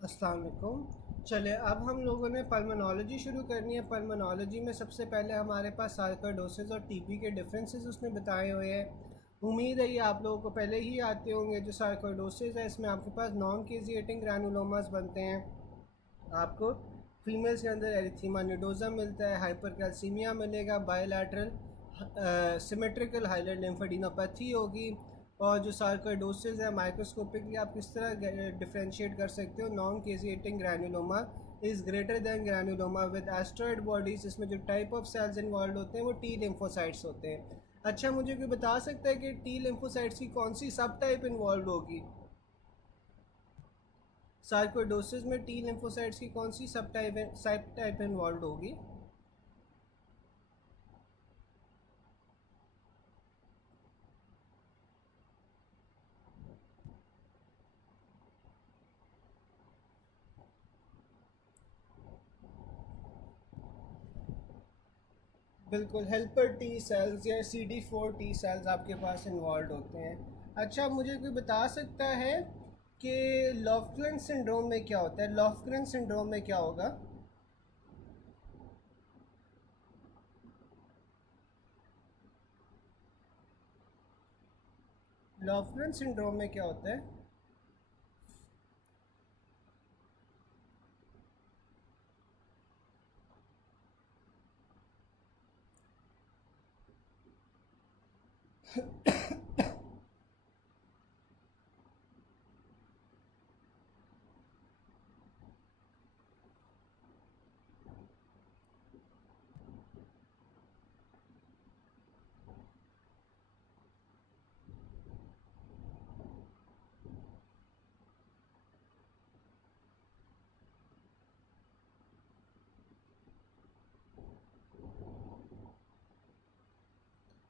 अस्सलाम वालेकुम। चले अब हम लोगों ने पल्मोनोलॉजी शुरू करनी है। पल्मोनोलॉजी में सबसे पहले हमारे पास सार्कोइडोसिस और टीबी के डिफरेंसेस उसने बताए हुए हैं। उम्मीद है ये आप लोगों को पहले ही आते होंगे। जो सार्कोइडोसिस है इसमें आपके पास नॉन केजिएटिंग ग्रैनुलोमास बनते हैं। आपको फीमेल्स के अंदर एरिथीमा निडोजम मिलता है, हाइपरकैल्सीमिया मिलेगा, बायलैटरल सिमेट्रिकल हाइलाइट लिम्फेडिनोपैथी होगी। और जो सार्कोइडोसिस है माइक्रोस्कोपिकली आप किस तरह डिफ्रेंशिएट कर सकते हो, non caseating granuloma is greater then granuloma with asteroid bodies. इसमें जो टाइप ऑफ सेल्स इन्वॉल्व होते हैं वो टी लिम्फोसाइट्स होते हैं। अच्छा, मुझे कोई बता सकता है कि टी लिम्फोसाइट्स की कौन सी सब टाइप इन्वॉल्व होगी? सार्कोइडोसिस में टी लिम्फोसाइट्स की कौन सी सब टाइप इन्वॉल्व होगी? बिल्कुल, हेल्पर टी सेल्स या CD4 टी सेल्स आपके पास इन्वॉल्व होते हैं। अच्छा, मुझे कोई बता सकता है कि लॉफ्ग्रेन सिंड्रोम में क्या होता है? लॉफ्ग्रेन सिंड्रोम में क्या होगा? लॉफ्ग्रेन सिंड्रोम में क्या होता है?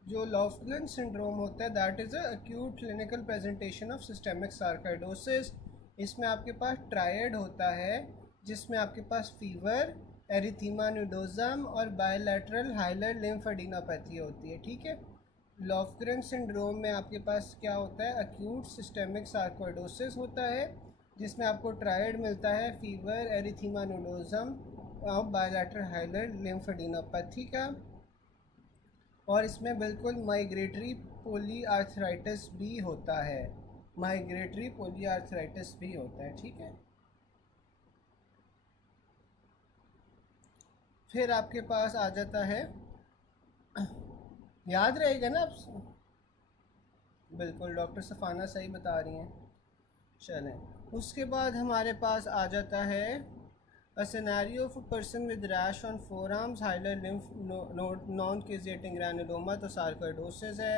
जो लॉफ्ग्रेन सिंड्रोम होता है that is a acute clinical presentation of systemic sarcoidosis. इसमें आपके पास ट्रायड होता है, जिसमें आपके पास फीवर, एरिथीमा न्यूडोजम और बायलैटरल हाइलर लिम्फेडिनोपैथी होती है। ठीक है। लॉफ्ग्रेन सिंड्रोम में आपके पास क्या होता है? अक्यूट सिस्टेमिक सार्कोइडोसिस होता है, जिसमें आपको ट्रायड मिलता है, फीवर, एरिथीमा न्यूडोजम और बायलैटरल हाइलर लिम्फेडिनोपैथी का। और इसमें बिल्कुल माइग्रेटरी पोलीआर्थराइटिस भी होता है। माइग्रेटरी पोलीआर्थराइटिस भी होता है। ठीक है। फिर आपके पास आ जाता है, याद रहेगा ना आप? बिल्कुल, डॉक्टर सफ़ाना सही बता रही हैं। चलें, उसके बाद हमारे पास आ जाता है a scenario of a person with rash on forearms, hilar lymph non-caseating granuloma, तो सार्कोइडोसिस है।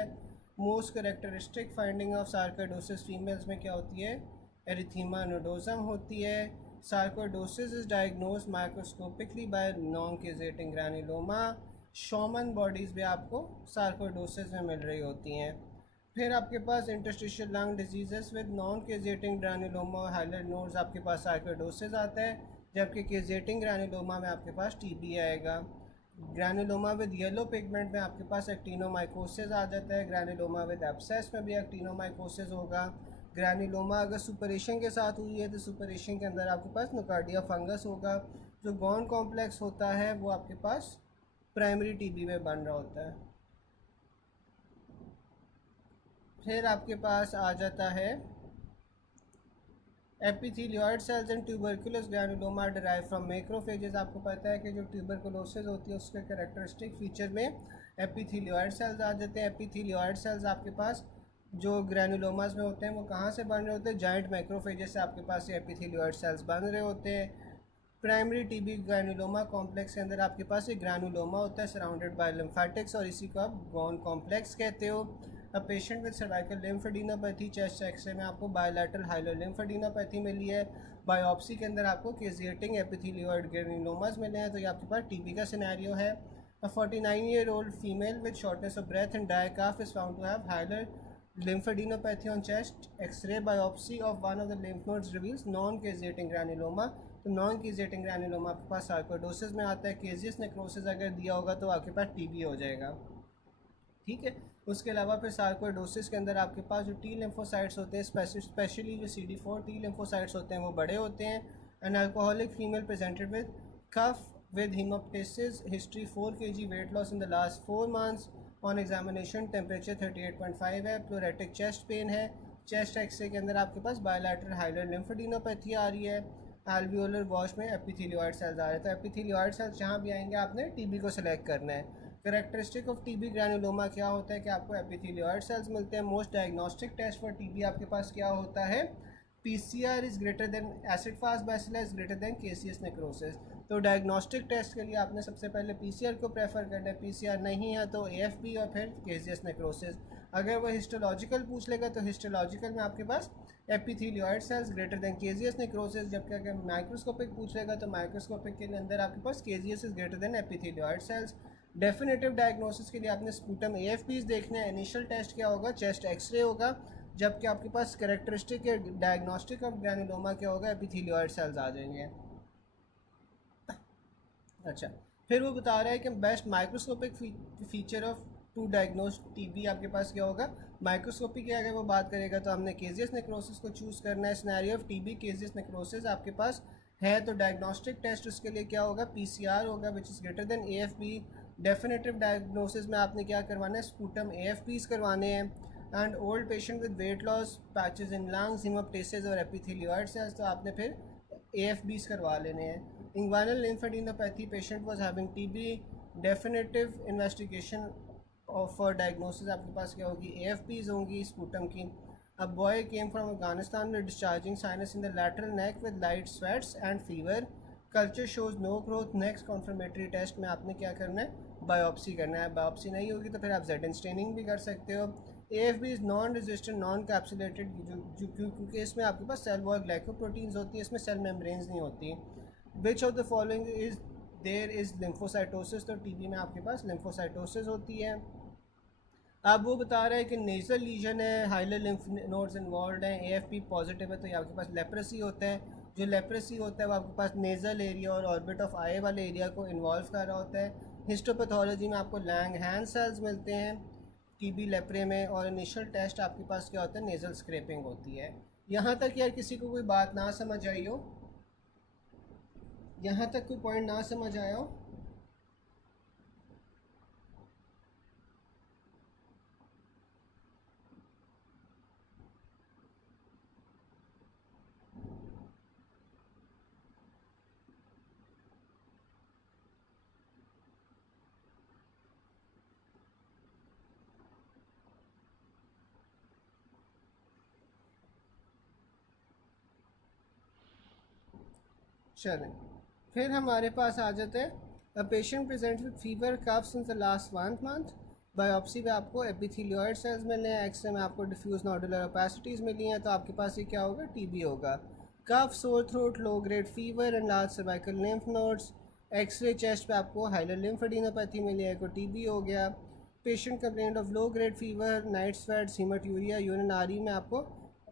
Most characteristic finding of sarcoidosis females में क्या होती है? एरिथीमा नोडोजम होती है। Sarcoidosis is diagnose microscopically by non caseating granuloma. Schaumann bodies भी आपको सार्कोइडोसिस में मिल रही होती हैं। फिर आपके पास interstitial lung diseases with non caseating granuloma और हाइलाइट नोड्स, आपके पास सार्कोइडोसिस आता है। जबकि केजेटिंग ग्रैनुलोमा में आपके पास टीबी आएगा। ग्रैनुलोमा विद येलो पिगमेंट में आपके पास एक्टिनोमाइकोसिस आ जाता है। ग्रैनुलोमा विद एब्सेस में भी एक्टिनोमाइकोसिस होगा। ग्रैनुलोमा अगर सुपरेशन के साथ हुई है तो सुपरेशन के अंदर आपके पास नोकार्डिया फंगस होगा। जो गॉन कॉम्प्लेक्स होता है वो आपके पास प्राइमरी टीबी में बन रहा होता है। फिर आपके पास आ जाता है epithelioid cells and tuberculous granuloma derive from macrophages. आपको पता है कि जो ट्यूबरकुलोसिस होती है उसके कैरेक्टरिस्टिक फीचर में एपिथेलियोइड सेल्स आ जाते हैं। एपिथेलियोइड सेल्स आपके पास जो ग्रैनुलोमास में होते हैं वो कहाँ से बन रहे होते हैं? जॉइंट मैक्रोफेजेस से आपके पास ये एपिथेलियोइड सेल्स बन रहे होते हैं। प्राइमरी टीबी ग्रैनुलोमा कॉम्प्लेक्स के अंदर आपके पास एक ग्रैनुलोमा होता है सराउंडेड बाय लिम्फेटिक्स, और इसी को आप गॉन कॉम्प्लेक्स कहते हो। A patient with cervical lymphadenopathy, chest x ray में आपको बायलैटरल हाइलर लिम्फेडिनोपैथी मिली है। बायोप्सी के अंदर आपको केजिएटिंग एपिथेलियोइड ग्रैनुलोमास मिले हैं। तो ये आपके पास टीबी का सिनेरियो है। A 49-year-old female with shortness of breath and dry cough is found to have hilar lymphadenopathy on chest. X-ray biopsy of one of the lymph nodes reveals non-caseating granuloma. तो non caseating granuloma आपके पास sarcoidosis में आता है। Caseous necrosis अगर दिया होगा तो आपके पास टीबी हो जाएगा। ठीक है। उसके अलावा फिर सार्कोइडोसिस के अंदर आपके पास जो टी लिम्फोसाइट्स होते हैं, स्पेशली जो CD4 टी लिम्फोसाइट्स होते हैं वो बड़े होते हैं, An alcoholic female presented with cough with hemoptysis, history 4 kg, weight loss in the last 4 months. On examination temperature 38.5 है, प्लोरेटिक चेस्ट पेन है, चेस्ट एक्सरे के अंदर आपके पास बायोलैटरल हाइलर लिम्फेडिनोपैथी आ रही है, एल्वियोलर वॉश में एपिथेलियोइड सेल्स आ रहे हैं। तो एपिथेलियोइड सेल्स जहाँ भी आएंगे आपने टीबी को सिलेक्ट करना है। करेक्टरिस्टिक ऑफ टीबी ग्रैनुलोमा क्या होता है कि आपको एपिथेलियोइड सेल्स मिलते हैं। Most diagnostic test for TB आपके पास क्या होता है, PCR is greater than acid fast bacilli is greater than caseous necrosis. तो डायग्नोस्टिक टेस्ट के लिए आपने सबसे पहले PCR को प्रेफर करना है, PCR नहीं है तो AFP और फिर केसीएस नेक्रोसिस। अगर वो हिस्टोलॉजिकल पूछ लेगा तो हिस्टोलॉजिकल में आपके पास epithelioid cells greater than caseous necrosis, जबकि अगर माइक्रोस्कोपिक पूछ लेगा तो माइक्रोस्कोपिक के अंदर आपके पास caseous is greater than epithelioid cells. Definitive diagnosis के लिए आपने स्पूटम AFPs देखना है। इनिशियल टेस्ट क्या होगा, चेस्ट एक्सरे होगा, जबकि आपके पास कैरेक्टरिस्टिक या डायग्नोस्टिक ऑफ ग्रैनुलोमा क्या होगा, एपिथेलियोइड सेल्स आ जाएंगे। अच्छा, फिर वो बता रहा है कि best microscopic feature of to diagnose TB आपके पास क्या होगा, माइक्रोस्कोपी की अगर वो बात करेगा तो हमने केजियस नेक्रोसिस को चूज़ करना है। Scenario of TB caseous necrosis आपके पास है तो डायग्नोस्टिक टेस्ट उसके लिए क्या होगा, PCR होगा which is greater then AFP। Definitive diagnosis में आपने क्या करवाना है, स्पूटम AFPs करवाने हैं। And old patient with weight loss, patches in lungs, haemoptysis और एपिथेलियोइड सेल्स तो आपने फिर AFBs करवा लेने हैं। Inguinal lymphadenopathy, patient was having TB, definitive investigation for diagnosis आपके पास क्या होगी, AFPs होंगी स्पूटम की। A boy came from Afghanistan with discharging sinus in the lateral neck with night sweats and fever, culture shows no growth. Next confirmatory test में आपने क्या करना है, बायोप्सी करना है। बायोप्सी नहीं होगी तो फिर आप जेडन स्टेनिंग भी कर सकते हो। AFB is non resistant non capsulated, जो क्योंकि इसमें आपके पास सेल वॉल ग्लाइकोप्रोटीन्स होती है, इसमें सेल मेम्ब्रेन्स नहीं होती। Which of the following is there is lymphocytosis, तो टीबी में आपके पास लिम्फोसाइटोसिस होती है। अब वो बता रहा है कि नेज़ल लीजन है, हाइलर लिम्फ नोड्स इन्वॉल्व हैं, AFP पॉजिटिव है तो ये आपके पास लेप्रेसी होता है। जो लेप्रेसी होता है वो आपके पास नेज़ल एरिया और ऑर्बिट ऑफ आई वाले एरिया को इन्वॉल्व कर रहा होता है। हिस्टोपैथोलॉजी में आपको लैंगहैन सेल्स मिलते हैं टीबी लेप्रे में, और इनिशियल टेस्ट आपके पास क्या होता है, नेज़ल स्क्रैपिंग होती है। यहाँ तक यार किसी को कोई बात ना समझ आई हो, यहाँ तक कोई पॉइंट ना समझ आया हो? चलें, फिर हमारे पास आ जाते हैं a patient present with fever cough since the last 1 month. Biopsy में आपको एपिथेलियोइड सेल्स मिले हैं, एक्सरे में आपको डिफ्यूज नोडुलर ओपेसिटीज़ मिली हैं, तो आपके पास ये क्या होगा, टीबी होगा। Cough, sore throat, low grade fever and large cervical lymph nodes, x-ray chest पे आपको हाइलर लिम्फेडिनोपैथी मिली है, को टीबी हो गया। Patient complaint of low grade fever, night sweats, haematuria, urine आरी में आपको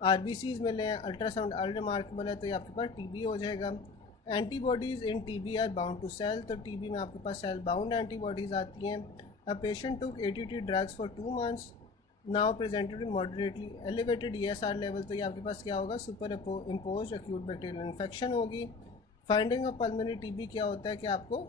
RBCs मिले हैं, अल्ट्रासाउंड अनरिमार्केबल है तो ये आपके पास टीबी हो जाएगा। Antibodies in TB are bound to cell, तो टीबी में आपके पास सेल बाउंड एंटीबॉडीज़ आती हैं। A patient took ATT drugs for 2 months, now presented moderately elevated ESR level, तो ये आपके पास क्या होगा, super impose acute bacterial infection होगी। फाइंडिंग ऑफ पल्मोनरी टीबी क्या होता है कि आपको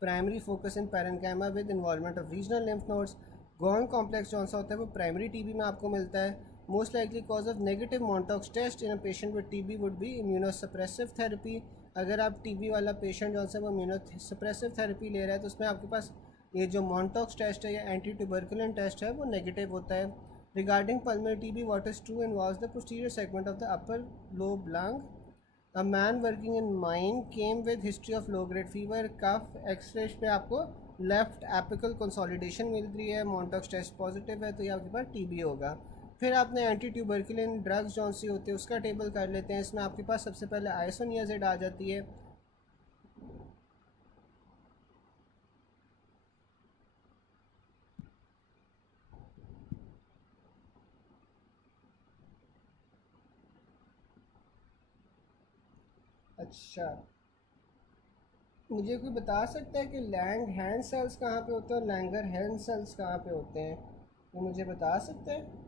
primary focus in parenchyma with involvement of regional lymph nodes, Ghon complex जौन सा होता है वो प्राइमरी टीबी में आपको मिलता है। Most likely cause of negative Mantoux test in a patient with TB would be immunosuppressive therapy. अगर आप टीबी वाला पेशेंट जौन सा वो इम्यूनोसप्रेसिव थेरेपी ले रहा है तो उसमें आपके पास ये जो मॉन्टॉक्स टेस्ट है या एंटी ट्यूबरकुलिन टेस्ट है वो नेगेटिव होता है। Regarding pulmonary TB what is true involves the posterior segment of the upper lobe lung. A man working in mine came with history of low grade fever cough, x ray पे आपको left apical consolidation मिल रही है, Mantoux test positive है तो ये आपके पास TB होगा। फिर आपने एंटी ट्यूबरकुलिन ड्रग्स जौन सी होती है उसका टेबल कर लेते हैं। इसमें आपके पास सबसे पहले आइसोनियाज़िड आ जाती है। अच्छा, मुझे कोई बता सकता है कि लैंग हैंड सेल्स कहाँ पे होते हैं और लैंगर हैंड सेल्स कहाँ पे होते हैं, वो मुझे बता सकते हैं?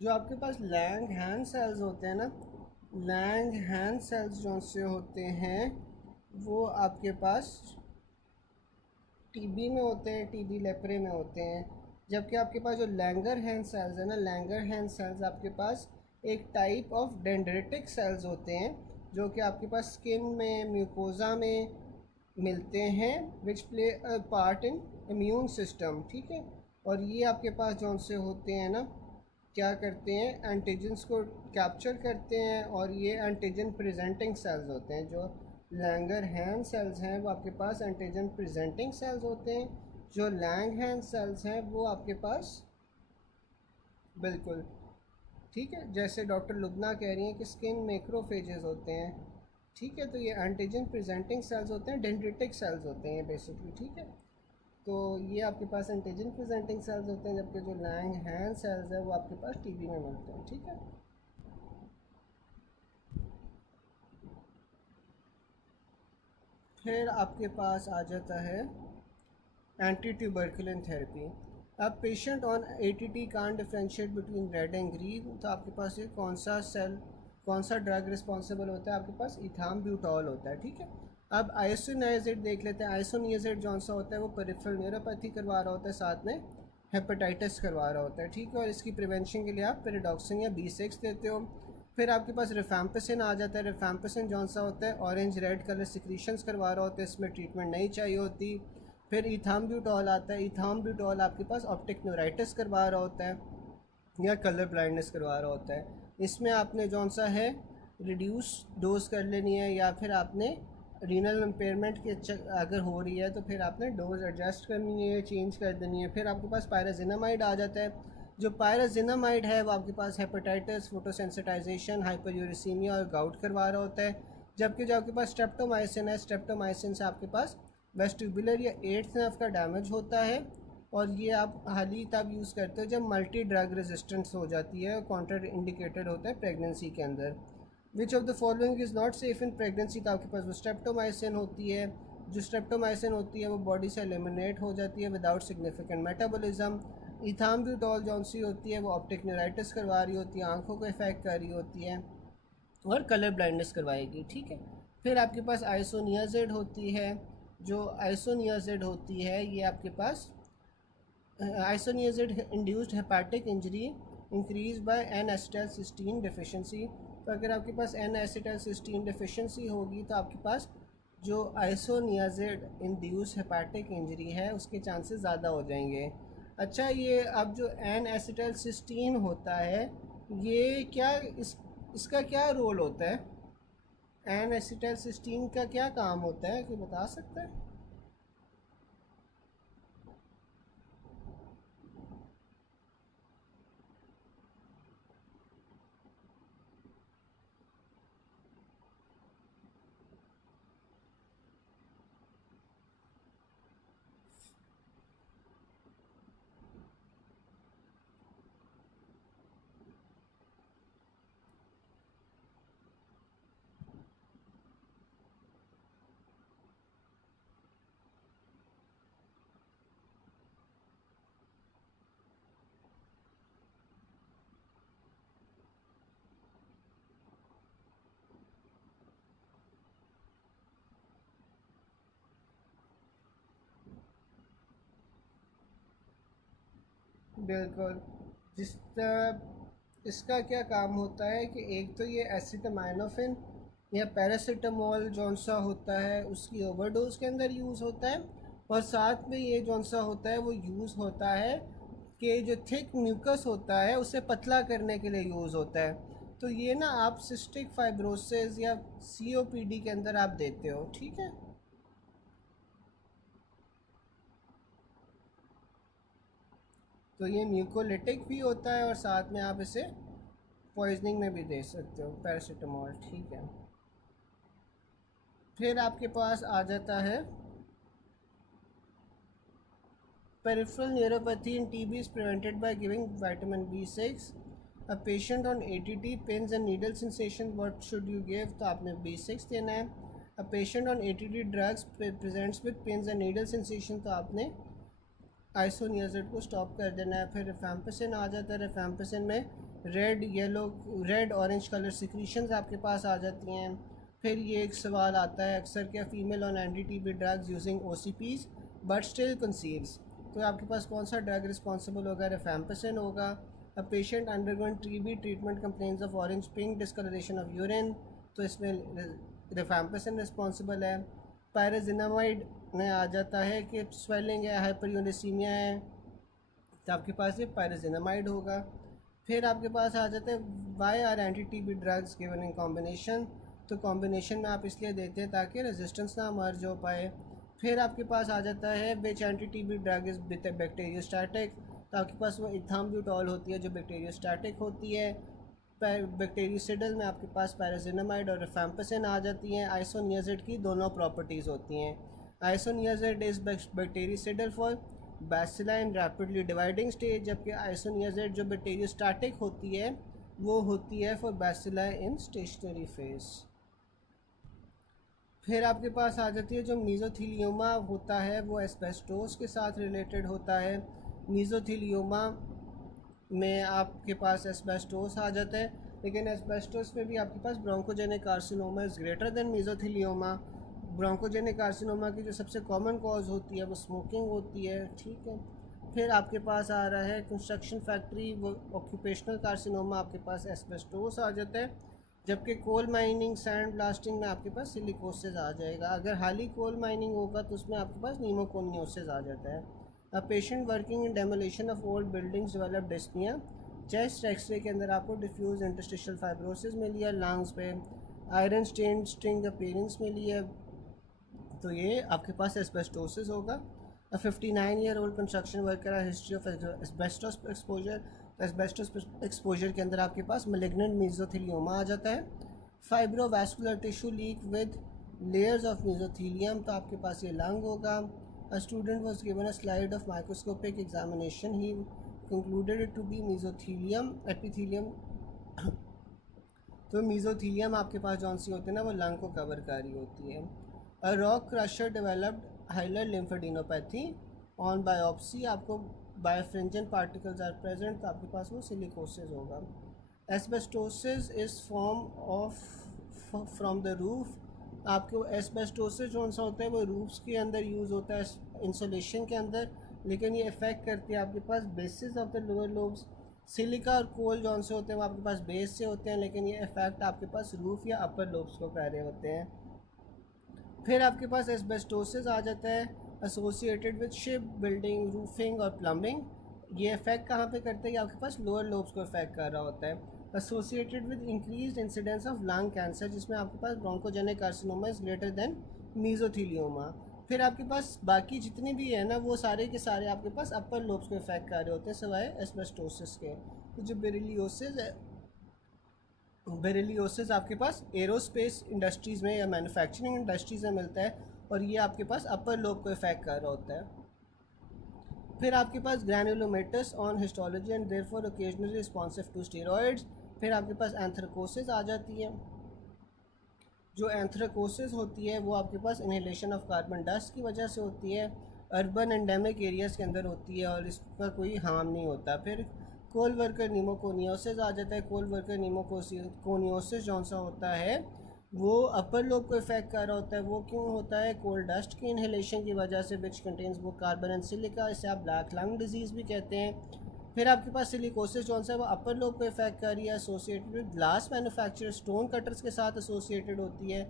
जो आपके पास लैंग हैंड सेल्स होते हैं ना, लैंग हैंड सेल्स जो से होते हैं वो आपके पास टीबी में होते हैं, टीबी लेप्रे में होते हैं। जबकि आपके पास जो लैंगर हैंड सेल्स है ना, लैंगर हैंड सेल्स आपके पास एक टाइप ऑफ डेंड्रिटिक सेल्स होते हैं जो कि आपके पास स्किन में, म्यूकोजा में मिलते हैं, which play a part in immune system, ठीक है। और ये आपके पास जो से होते हैं ना, क्या करते हैं, एंटीजन्स को कैप्चर करते हैं, और ये एंटीजन प्रेजेंटिंग सेल्स होते हैं। जो लैंगर हैंड सेल्स हैं वो आपके पास एंटीजन प्रेजेंटिंग सेल्स होते हैं। जो लैंग हैंड सेल्स हैं वो आपके पास, बिल्कुल ठीक है, जैसे डॉक्टर लुबना कह रही हैं कि स्किन मैक्रोफेजेस होते हैं, ठीक है, तो ये एंटीजन प्रेजेंटिंग सेल्स होते हैं, डेंड्रिटिक सेल्स होते हैं बेसिकली, ठीक है। तो ये आपके पास एंटीजन प्रेजेंटिंग सेल्स होते हैं, जबकि जो लैंग हैंड सेल्स है वो आपके पास टीबी में मिलते हैं, ठीक है। फिर आपके पास आ जाता है एंटी ट्यूबरकुलिन थेरेपी। अब patient on ATT can't differentiate between red and green, तो आपके पास ये कौन सा सेल, कौन सा ड्रग रिस्पॉन्सिबल होता है, आपके पास इथाम्ब्यूटॉल होता है, ठीक है। अब आइसोनियाजिड देख लेते हैं। आइसोनियाजिड जौन सा होता है वो पेरिफेरल न्यूरोपैथी करवा रहा होता है, साथ में हेपेटाइटिस करवा रहा होता है, ठीक है। और इसकी प्रिवेंशन के लिए आप पेरिडॉक्सिन या B6 देते हो। फिर आपके पास रिफैम्पिसिन आ जाता है। रिफैम्पिसिन जौन सा होता है ऑरेंज रेड कलर सिक्रीशंस करवा रहा होता है, इसमें ट्रीटमेंट नहीं चाहिए होती। फिर इथाम्ब्यूटॉल आता है। इथाम्ब्यूटॉल आपके पास ऑप्टिक न्यूराइटिस करवा रहा होता है या कलर ब्लाइंडनेस करवा रहा होता है। इसमें आपने जौन सा है रिड्यूस डोज कर लेनी है, या फिर आपने रीनल इम्पेयरमेंट की अगर हो रही है तो फिर आपने डोज एडजस्ट करनी है, चेंज कर देनी है। फिर आपके पास पायराजिनामाइड आ जाता है। जो पायराजिनामाइड है वो आपके पास हेपेटाइटिस, फोटोसेंसिटाइजेशन, हाइपरयूरिसीमिया और गाउट करवा रहा होता है। जबकि जो आपके पास स्ट्रेप्टोमाइसिन है, स्ट्रेप्टोमाइसिन से आपके पास वेस्टिबुलर या एट्थ नर्व का डैमेज होता है, और ये आप हाल ही तब यूज़ करते हो जब मल्टी ड्रग रेजिस्टेंस हो जाती है और कॉन्ट्रा इंडिकेटेड होता है प्रेगनेंसी के अंदर। विच of the following is not safe in pregnancy, तो आपके पास वो स्ट्रेप्टोमाइसिन होती है। जो स्ट्रेप्टोमाइसिन होती है वो बॉडी से एलिमिनेट हो जाती है विदाउट सिग्निफिकेंट मेटाबॉलिज्म। इथाम्ब्यूटॉल जौन सी होती है वो ऑप्टिक न्यूराइटिस करवा रही होती है, आंखों को इफेक्ट कर रही होती है और कलर ब्लाइंडनेस करवाएगी, ठीक है। फिर आपके पास आइसोनियाजिड होती है। जो आइसोनियाजिड होती है ये आपके पास isoniazid induced hepatic injury increase by N acetylcysteine deficiency. तो अगर आपके पास एन एसिटाइलसिस्टीन डिफिशिएंसी होगी तो आपके पास जो आइसोनियाजिड इंड्यूस हेपेटिक इंजरी है उसके चांसेस ज़्यादा हो जाएंगे। अच्छा, ये अब जो एन एसिटाइलसिस्टीन होता है ये क्या, इसका क्या रोल होता है, एन एसिटाइलसिस्टीन का क्या काम होता है, कोई बता सकता है? बिल्कुल। जिस इसका क्या काम होता है कि एक तो ये एसिटामाइनोफिन या पैरासीटामोल जौन सा होता है उसकी ओवरडोज के अंदर यूज़ होता है, और साथ में ये जौन सा होता है वो यूज़ होता है कि जो थिक म्यूकस होता है उसे पतला करने के लिए यूज़ होता है। तो ये ना आप सिस्टिक फाइब्रोसिस या COPD के अंदर आप देते हो, ठीक है। तो ये म्यूकोलिटिक भी होता है और साथ में आप इसे पॉइजनिंग में भी दे सकते हो, पैरासीटामोल, ठीक है। फिर आपके पास आ जाता है peripheral neuropathy in TB is prevented by giving vitamin B6। A patient on ATT pins and needle sensation, what should you give, तो आपने B6 देना है। A patient on ATT drugs presents with pins and needle sensation, तो आपने isoniazid को stop कर देना है। फिर रिफैम्पिसिन आ जाता है। रिफैम्पिसिन में red yellow red orange colour secretions आपके पास आ जाती हैं। फिर ये एक सवाल आता है अक्सर, क्या female on anti TB drugs using OCPs but still conceives, तो आपके पास कौन सा ड्रग रिस्पॉन्सिबल होगा? रिफैम्पिसिन होगा। A patient undergoing TB treatment complains of orange pink discolouration of urine, तो इसमें रिफैम्पिसिन रिस्पॉन्सिबल है। पायराजिनामाइड में आ जाता है कि स्वेलिंग है, हाइपरयूरेसीमिया है, तो आपके पास ये पायराजिनामाइड होगा। फिर आपके पास आ जाते हैं why are anti TB drugs given in combination, तो कॉम्बिनेशन में आप इसलिए देते हैं ताकि रेजिस्टेंस ना मर्ज हो पाए। फिर आपके पास आ जाता है which anti TB drug is bacteriostatic, तो आपके पास वो इथाम्ब्यूटॉल होती है जो बैक्टीरियोस्टैटिक होती है। बैक्टीरियोसिडल में आपके पास पैराजिनामाइड और रिफैम्पिसिन आ जाती हैं। आइसोनियाजिड की दोनों प्रॉपर्टीज़ होती हैं। Isoniazid is bactericidal for bacilli in rapidly dividing stage, जबकि आइसोनियाजिड जो बैक्टीरियोस्टैटिक होती है वो होती है for bacilli in stationary phase. फिर आपके पास आ जाती है जो मीज़ोथीलियोमा होता है वो एस्बेस्टोस के साथ रिलेटेड होता है। मीज़ोथीलियोमा में आपके पास एस्बेस्टोस आ जाता है, लेकिन एस्बेस्टोस में भी आपके पास bronchogenic carcinoma is greater than mesothelioma. Bronchogenic carcinoma की जो सबसे कॉमन कॉज होती है वो स्मोकिंग होती है, ठीक है। फिर आपके पास आ रहा है कंस्ट्रक्शन फैक्ट्री वो ऑक्यूपेशनल कार्सिनोमा, आपके पास एस्बेस्टोस आ जाता है, जबकि कोल माइनिंग सैंड ब्लास्टिंग में आपके पास सिलिकोसिस आ जाएगा। अगर हाली कोल माइनिंग होगा तो उसमें आपके पास नीमोकोनियोसिस आ जाता है। A patient working in demolition of old buildings develop dyspnoea, chest x ray के अंदर आपको डिफ्यूज इंटरस्टिशियल फाइब्रोसिस मिली है, लंग्स पे आयरन स्टेन स्ट्रिंग अपीयरेंस मिली है, तो ये आपके पास एस्बेस्टोसिस होगा। A 59 year old construction worker history of asbestos exposure, तो एस्बेस्टोस एक्सपोजर के अंदर आपके पास मैलिग्नेंट मीज़ोथीलियोमा आ जाता है। Fibrovascular tissue leak with layers of mesothelium, तो आपके पास ये लंग होगा। A student was given a slide of microscopic examination, he concluded it to be mesothelium epithelium, तो मीज़ोथीलियम आपके पास जौन सी होती है ना वो लंग को कवर कर रही होती है। A rock crusher developed hilar lymphadenopathy on biopsy, आपको बायोफ्रिंजन पार्टिकल्स आर प्रेजेंट, तो आपके पास वो सिलिकोसिस होगा। Asbestosis is form of from the roof, आपको एस्बेस्टोसिस जौन सा होता है वो रूफ्स के अंदर यूज़ होता है इंसुलेशन के अंदर, लेकिन ये इफ़ेक्ट करती है आपके पास basis of the lower lobes. Silica और कोल जौन से होते हैं वो आपके पास बेस से होते हैं, लेकिन ये इफ़ेक्ट आपके पास रूफ या अपर लोब्स को कर रहे होते हैं। फिर आपके पास एस्बेस्टोसिस आ जाता है associated with ship building, roofing और प्लम्बिंग, ये इफेक्ट कहाँ पे करता है? ये आपके पास लोअर लोब्स को इफेक्ट कर रहा होता है। Associated with increased incidence of lung cancer, जिसमें आपके पास bronchogenic carcinoma is greater than mesothelioma. फिर आपके पास बाकी जितने भी है ना वो सारे के सारे आपके पास अपर लोब्स को इफेक्ट कर रहे होते हैं सिवाय एस्बेस्टोसिस के। तो जो बेरिलियोसिस है, बेरिलियोसिस आपके पास एरोस्पेस इंडस्ट्रीज़ में या मैन्युफैक्चरिंग इंडस्ट्रीज़ में मिलता है, और ये आपके पास अपर लोब को इफेक्ट कर रहा होता है। फिर आपके पास granulomatous on histology and therefore occasionally responsive to steroids. फिर आपके पास एंथ्रेकोसिस आ जाती है, जो एंथ्रेकोसिस होती है वो आपके पास इनहेलेशन ऑफ कार्बन डस्ट की वजह से होती है, अर्बन एंडेमिक एरियाज़ के अंदर होती है और इसका कोई हार्म नहीं होता। फिर कोल वर्कर नीमोकोनियोसिस आ जाता है। कोल वर्कर नीमोकोनियोसिस जौन सा होता है वो अपर लोब को इफेक्ट कर रहा होता है। वो क्यों होता है? कोल डस्ट की इनहेलेशन की वजह से, विच कंटेन्स वो कार्बन एंड सिलिका, इसे आप ब्लैक लंग डिजीज़ भी कहते हैं। फिर आपके पास सिलिकोसिस जौन सा है वो अपर लोब को इफेक्ट कर रही है, associated with glass manufacture, stone cutters के साथ एसोसिएटेड होती है।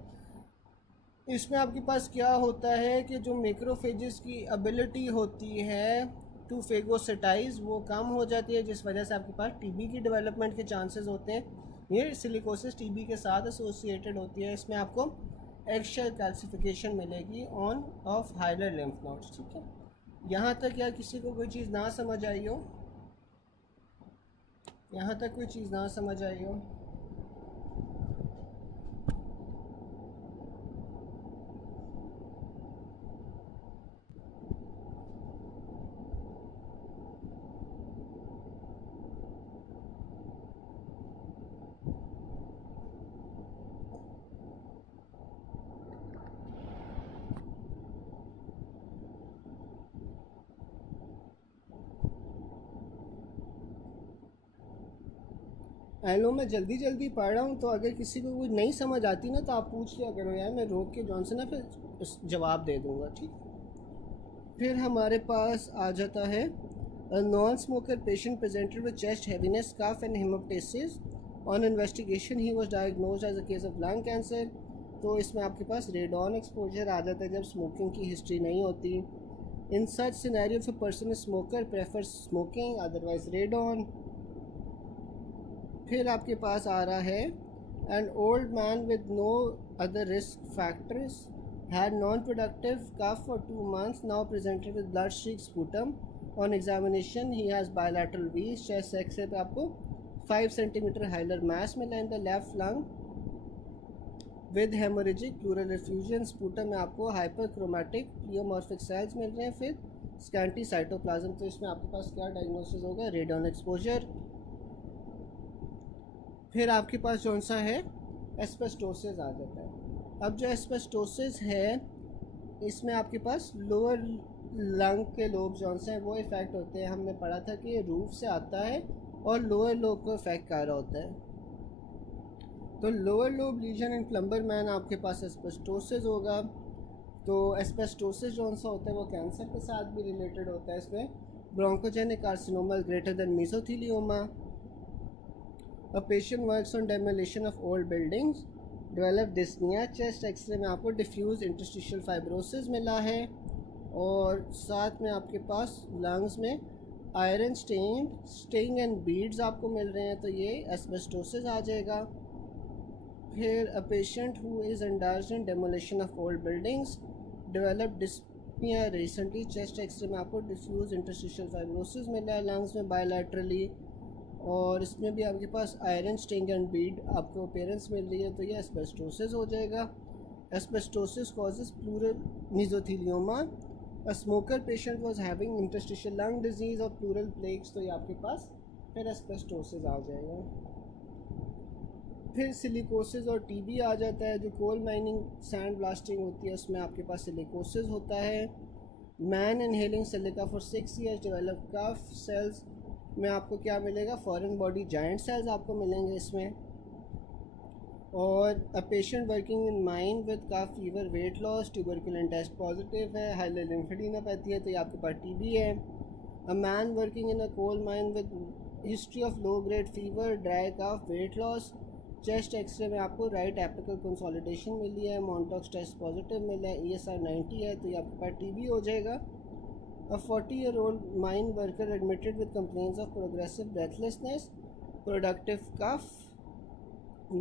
इसमें आपके पास क्या होता है कि जो मैक्रोफेजेस की एबिलिटी होती है टू फेगोसिटाइज वो कम हो जाती है, जिस वजह से आपके पास टीबी की डेवलपमेंट के चांसेस होते हैं। ये सिलिकोसिस टीबी के साथ एसोसिएटेड होती है। इसमें आपको एक्शेल कैल्सिफिकेशन मिलेगी on off hilar lymph nodes, ठीक है। यहाँ तक या किसी को कोई चीज़ ना समझ आई हो? यहाँ तक कोई चीज़ ना समझ आई हो? लो मैं जल्दी जल्दी पढ़ रहा हूँ, तो अगर किसी को कुछ नहीं समझ आती ना तो आप पूछ लिया करो यार, मैं रोक के जॉन से ना फिर जवाब दे दूँगा, ठीक। फिर हमारे पास आ जाता है a non-smoker patient presented with chest heaviness, cough and hemoptysis. On investigation he was diagnosed as a case of lung cancer. तो इसमें आपके पास रेडॉन एक्सपोजर आ जाता है जब स्मोकिंग की हिस्ट्री नहीं होती। इन सच scenario if a person is smoker prefers smoking, otherwise radon. फिर आपके पास आ रहा है an old man with no other risk factors had non-productive cough for 2 months, now presented with blood-streaked sputum. On examination he has bilateral V's. chest x-ray पे आपको 5 centimeter hilar mass मिला in the left lung with hemorrhagic pleural effusion. sputum में आपको hyperchromatic pleomorphic cells मिल रहे हैं। फिर scanty cytoplasm। तो इसमें आपके पास क्या डायग्नोसिस होगा? Radon exposure. फिर आपके पास कौन सा है? एस्बेस्टोसिस आ जाता है। अब जो एस्बेस्टोसिस है इसमें आपके पास लोअर लंग के लोब जौन से हैं वो इफ़ेक्ट होते हैं। हमने पढ़ा था कि ये रूफ से आता है और लोअर लोब को इफ़ेक्ट कर रहा होता है। तो lower lobe lesion in plumber man आपके पास एस्बेस्टोसिस होगा। तो एस्बेस्टोसिस जौन सा होता है वो कैंसर के साथ भी रिलेटेड होता है। इसमें bronchogenic carcinoma greater than mesothelioma. A patient works on demolition of old buildings, develop dyspnea. chest x-ray में आपको diffuse interstitial fibrosis मिला है और साथ में आपके पास लंग्स में आयरन स्टिंग एंड बीड्स आपको मिल रहे हैं, तो ये एस्बेस्टोसिस आ जाएगा। फिर a patient who is indulged in demolition of old buildings develop dyspnea recently. chest x-ray में आपको diffuse interstitial fibrosis मिला है लंग्स में bilaterally और इसमें भी आपके पास आयरन स्टिंग एंड बीड आपको अपीयरेंस मिल रही है, तो ये एस्बेस्टोसिस हो जाएगा। Asbestosis causes pleural mesothelioma. A smoker patient was having interstitial lung disease और प्लूरल प्लेग्स, तो ये आपके पास फिर एस्बेस्टोसिस आ जाएगा। फिर सिलिकोसिस और टीबी आ जाता है। जो कोल माइनिंग सैंड ब्लास्टिंग होती है उसमें आपके पास सिलिकोसिस होता है। Man inhaling silica for 6 years develop cough cells में आपको क्या मिलेगा? फॉरेन बॉडी जाइंट सेल्स आपको मिलेंगे इसमें। और a patient working in mine with cough fever weight loss tuberculin test positive है, हाइलर लिम्फेडिनोपैथी है, तो ये आपके पास टीबी है। A man working in a coal mine with history of low grade fever dry cough weight loss. Chest x ray में आपको right apical consolidation मिली है, मॉन्टॉक्स टेस्ट पॉजिटिव मिला है, ESR 90 है, तो ये आपके पास टीबी हो जाएगा। A 40-year-old mine worker admitted with complaints of progressive breathlessness, productive cough,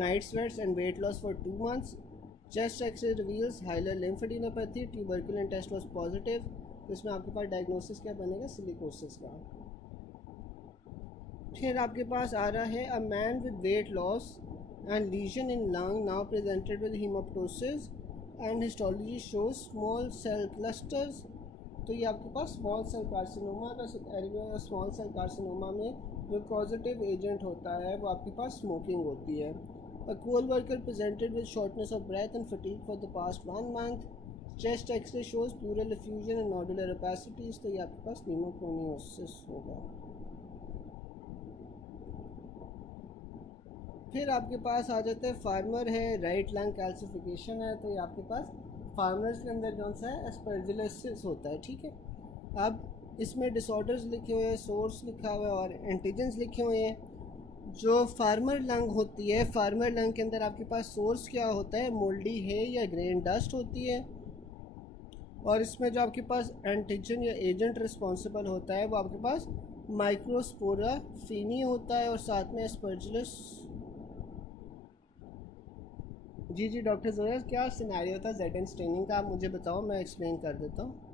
night sweats and weight loss for 2 months. Chest X-ray reveals hilar lymphadenopathy, tuberculin test was positive. तो इसमें आपके पास डायग्नोसिस क्या बनेगा? सिलिकोसिस का। फिर आपके पास आ रहा है a man with weight loss and lesion in lung now presented with hemoptysis and histology shows small cell clusters. तो ये आपके पास स्मॉल सेल कार्सिनोमा का एरिया। स्मॉल सेल कार्सिनोमा में जो कॉजेटिव एजेंट होता है वो आपके पास स्मोकिंग होती है। A coal worker presented with shortness of breath and fatigue for the past 1 month. Chest X-ray shows pleural effusion and nodular opacities, तो ये आपके पास न्यूमोकोनियोसिस होगा। फिर आपके पास आ जाता है फार्मर है, राइट लंग कैल्सिफिकेशन है, तो ये आपके पास फार्मर्स के अंदर कौन सा है? एस्परजिलोसिस होता है, ठीक है। अब इसमें डिसऑर्डर्स लिखे हुए हैं, सोर्स लिखा हुआ है और एंटीजेंस लिखे हुए हैं। जो फार्मर लंग होती है, फार्मर लंग के अंदर आपके पास सोर्स क्या होता है? मोल्डी है या ग्रेन डस्ट होती है। और इसमें जो आपके पास एंटीजन या एजेंट रिस्पॉन्सिबल होता है वो आपके पास माइक्रोस्पोरा फीनी होता है और साथ में एस्परजिलस। जी डॉक्टर जोया, क्या सिनेरियो था जेड एन स्टेनिंग का? आप मुझे बताओ, मैं एक्सप्लेन कर देता हूँ।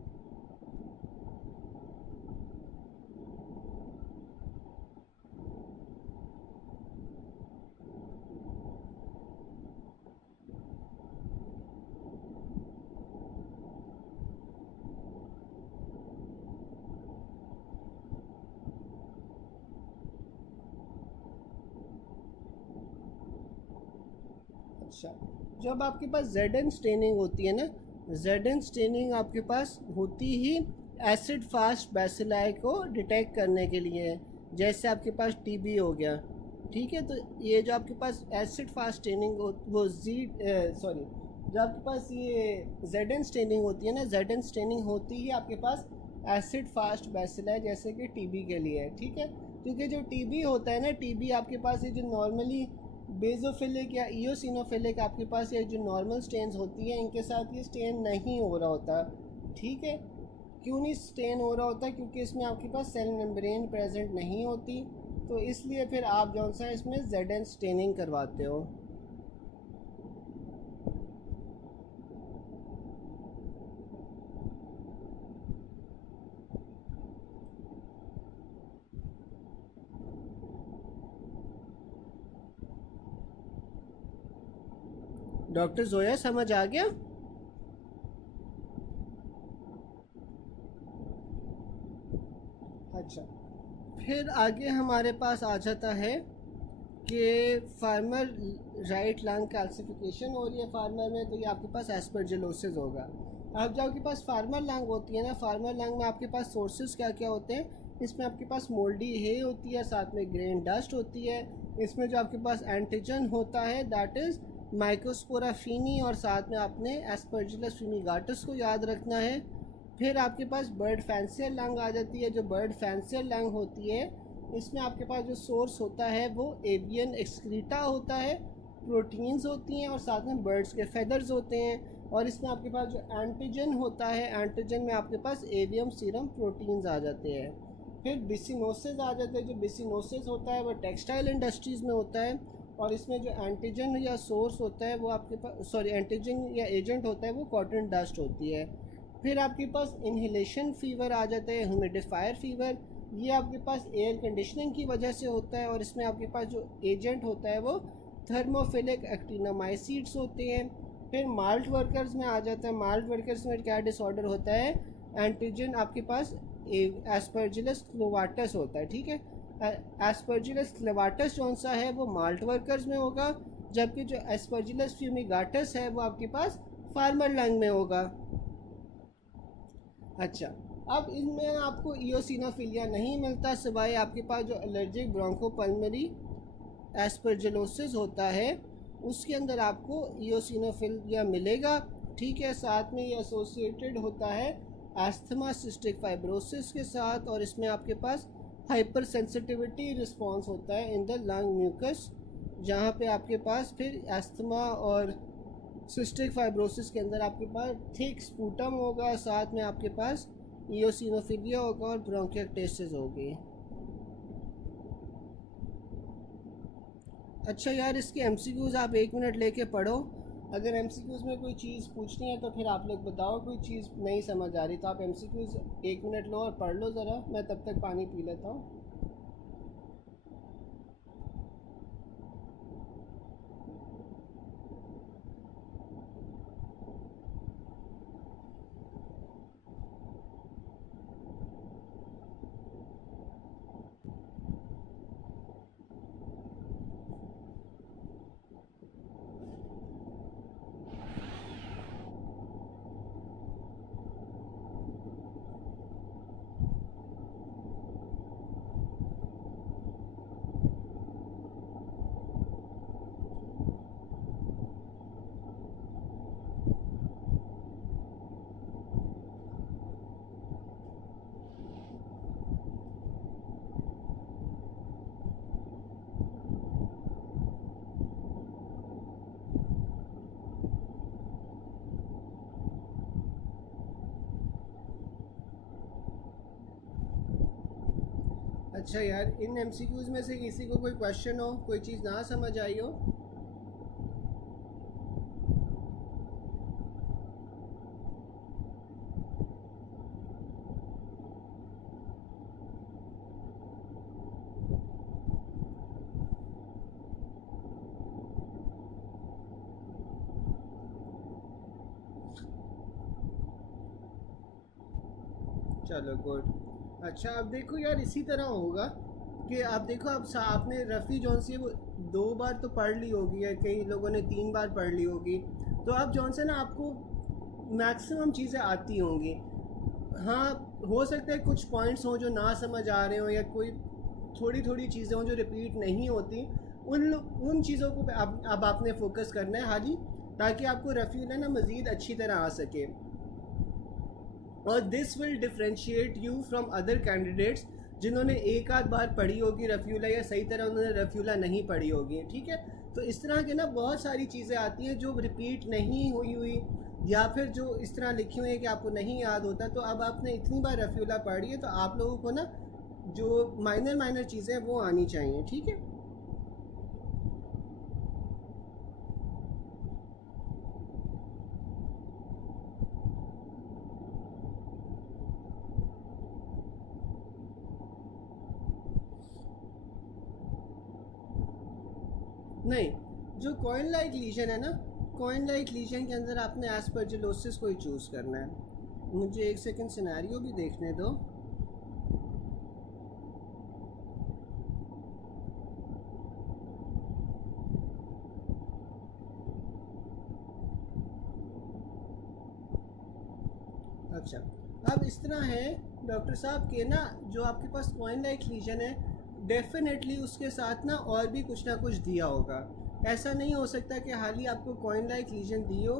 अच्छा, जब आपके पास जेड एन स्टेनिंग होती है ना, जेड एन स्टेनिंग आपके पास होती ही एसिड फास्ट बैसिलाई को डिटेक्ट करने के लिए है। जैसे आपके पास टीबी हो गया, ठीक है। तो ये जो आपके पास एसिड फास्ट स्टेनिंग वो सॉरी, जो आपके पास ये जेड स्टेनिंग होती है ना, जेड स्टेनिंग होती ही आपके पास एसिड फास्ट बेसिल है, जैसे कि टीबी के लिए है, ठीक है। क्योंकि जो टीबी होता है ना, टीबी आपके पास ये जो नॉर्मली बेजोफिलिक या इयोसिनोफिलिक आपके पास ये जो नॉर्मल स्टेन्स होती है, इनके साथ ये स्टेन नहीं हो रहा होता, ठीक है। क्यों नहीं स्टेन हो रहा होता? क्योंकि इसमें आपके पास सेल मेम्ब्रेन प्रेजेंट नहीं होती, तो इसलिए फिर आप जो सा इसमें जेड स्टेनिंग करवाते हो। डॉक्टर जोया समझ आ गया? अच्छा, फिर आगे हमारे पास आ जाता है कि फार्मर राइट लंग कैल्सिफिकेशन हो रही है फार्मर में, तो ये आपके पास एस्परजिलोसिस होगा। अब जो आपके पास फार्मर लंग होती है ना, फार्मर लंग में आपके पास सोर्सेज क्या क्या होते हैं? इसमें आपके पास मोल्डी हे होती है, साथ में ग्रेन डस्ट होती है। इसमें जो आपके पास एंटीजन होता है दैट इज़ माइकोस्पोरा फीनी, और साथ में आपने एस्परजिलस फ्यूमिगाटस को याद रखना है। फिर आपके पास बर्ड फैंसियर लंग आ जाती है। जो बर्ड फैंसियर लंग होती है, इसमें आपके पास जो सोर्स होता है वो एवियन एक्सक्रीटा होता है, प्रोटीन्स होती हैं, और साथ में बर्ड्स के फेदर्स होते हैं। और इसमें आपके पास जो एंटीजन होता है, एंटीजन में आपके पास एवियम सीरम प्रोटीन्स आ जाते हैं। फिर बिसिनोसिस आ जाते हैं। जो बिसिनोसिस होता है वो टेक्सटाइल इंडस्ट्रीज़ में होता है, और इसमें जो एंटीजन या सोर्स होता है वो आपके पास एंटीजन या एजेंट होता है वो कॉटन डस्ट होती है। फिर आपके पास इन्हेलेशन फ़ीवर आ जाता है, ह्यूमिडिफायर फ़ीवर, ये आपके पास एयर कंडीशनिंग की वजह से होता है, और इसमें आपके पास जो एजेंट होता है वो थर्मोफिलिक एक्टिनोमाइसिड्स होते हैं। फिर माल्ट वर्कर्स में आ जाता है। माल्ट वर्कर्स में क्या डिसऑर्डर होता है? एंटीजन आपके पास एस्परजिलस क्लोवाटस होता है, ठीक है। एस्परजिलस क्लोवाटस कौन सा है? वो माल्ट वर्कर्स में होगा, जबकि जो एस्परजिलस फ्यूमिगाटस है वो आपके पास फार्मर लंग में होगा। अच्छा, अब इनमें आपको इयोसिनोफिलिया नहीं मिलता, सिवाय आपके पास जो एलर्जिक ब्रोंकोपल्मोनरी एस्परजिलोसिस होता है उसके अंदर आपको इयोसिनोफिलिया मिलेगा, ठीक है। साथ में ये एसोसिएटेड होता है एस्थमा सिस्टिक फाइब्रोसिस के साथ, और इसमें आपके पास हाइपर सेंसिटिविटी रिस्पॉन्स होता है इन द लंग म्यूकस, जहाँ पे आपके पास फिर एस्थमा और सिस्टिक फाइब्रोसिस के अंदर आपके पास थिक स्पूटम होगा, साथ में आपके पास इयोसिनोफिलिया होगा और ब्रोंकिएक्टेसिस होगी। अच्छा यार, इसके एमसीक्यूज़ आप 1 मिनट लेके पढ़ो। अगर एमसीक्यूज़ में कोई चीज़ पूछनी है तो फिर आप लोग बताओ, कोई चीज़ नहीं समझ आ रही तो आप एमसीक्यूज़ 1 मिनट लो और पढ़ लो ज़रा, मैं तब तक पानी पी लेता हूँ। अच्छा यार, इन एमसीक्यूज़ में से किसी को कोई क्वेश्चन हो, कोई चीज़ ना समझ आई हो? चलो गुड। अच्छा, अब देखो यार, इसी तरह होगा कि आप देखो, अब आपने रफ़ी जॉन से वो 2 बार तो पढ़ ली होगी, या कई लोगों ने 3 बार पढ़ ली होगी, तो अब जॉन से ना आपको मैक्सिमम चीज़ें आती होंगी। हाँ, हो सकता है कुछ पॉइंट्स हों जो ना समझ आ रहे हो, या कोई थोड़ी थोड़ी चीज़ें हों जो रिपीट नहीं होती, उन चीज़ों को अब आपने फोकस करना है हाली, ताकि आपको रफ़ीला ना मज़ीद अच्छी तरह आ सके। और this will differentiate you from other candidates जिन्होंने एक आध बार पढ़ी होगी रफ़ीला, या सही तरह उन्होंने रफ़ीला नहीं पढ़ी होगी। ठीक है, तो इस तरह के ना बहुत सारी चीज़ें आती हैं जो रिपीट नहीं हुई या फिर जो इस तरह लिखी हुई है कि आपको नहीं याद होता। तो अब आपने इतनी बार रफ़ीला पढ़ी है तो आप लोगों को ना जो माइनर चीज़ें वो आनी चाहिए। ठीक है, नहीं, जो कॉइन लाइक लीजन है ना, कॉइन लाइक लीजन के अंदर आपने एस्परजिलोसिस को ही चूज़ करना है। मुझे एक सेकंड सिनेरियो भी देखने दो। अच्छा, अब इस तरह है डॉक्टर साहब के ना, जो आपके पास कॉइन लाइक लीजन है, डेफिनेटली उसके साथ ना और भी कुछ ना कुछ दिया होगा। ऐसा नहीं हो सकता कि हाल ही आपको कॉइन लाइक लीजन दी हो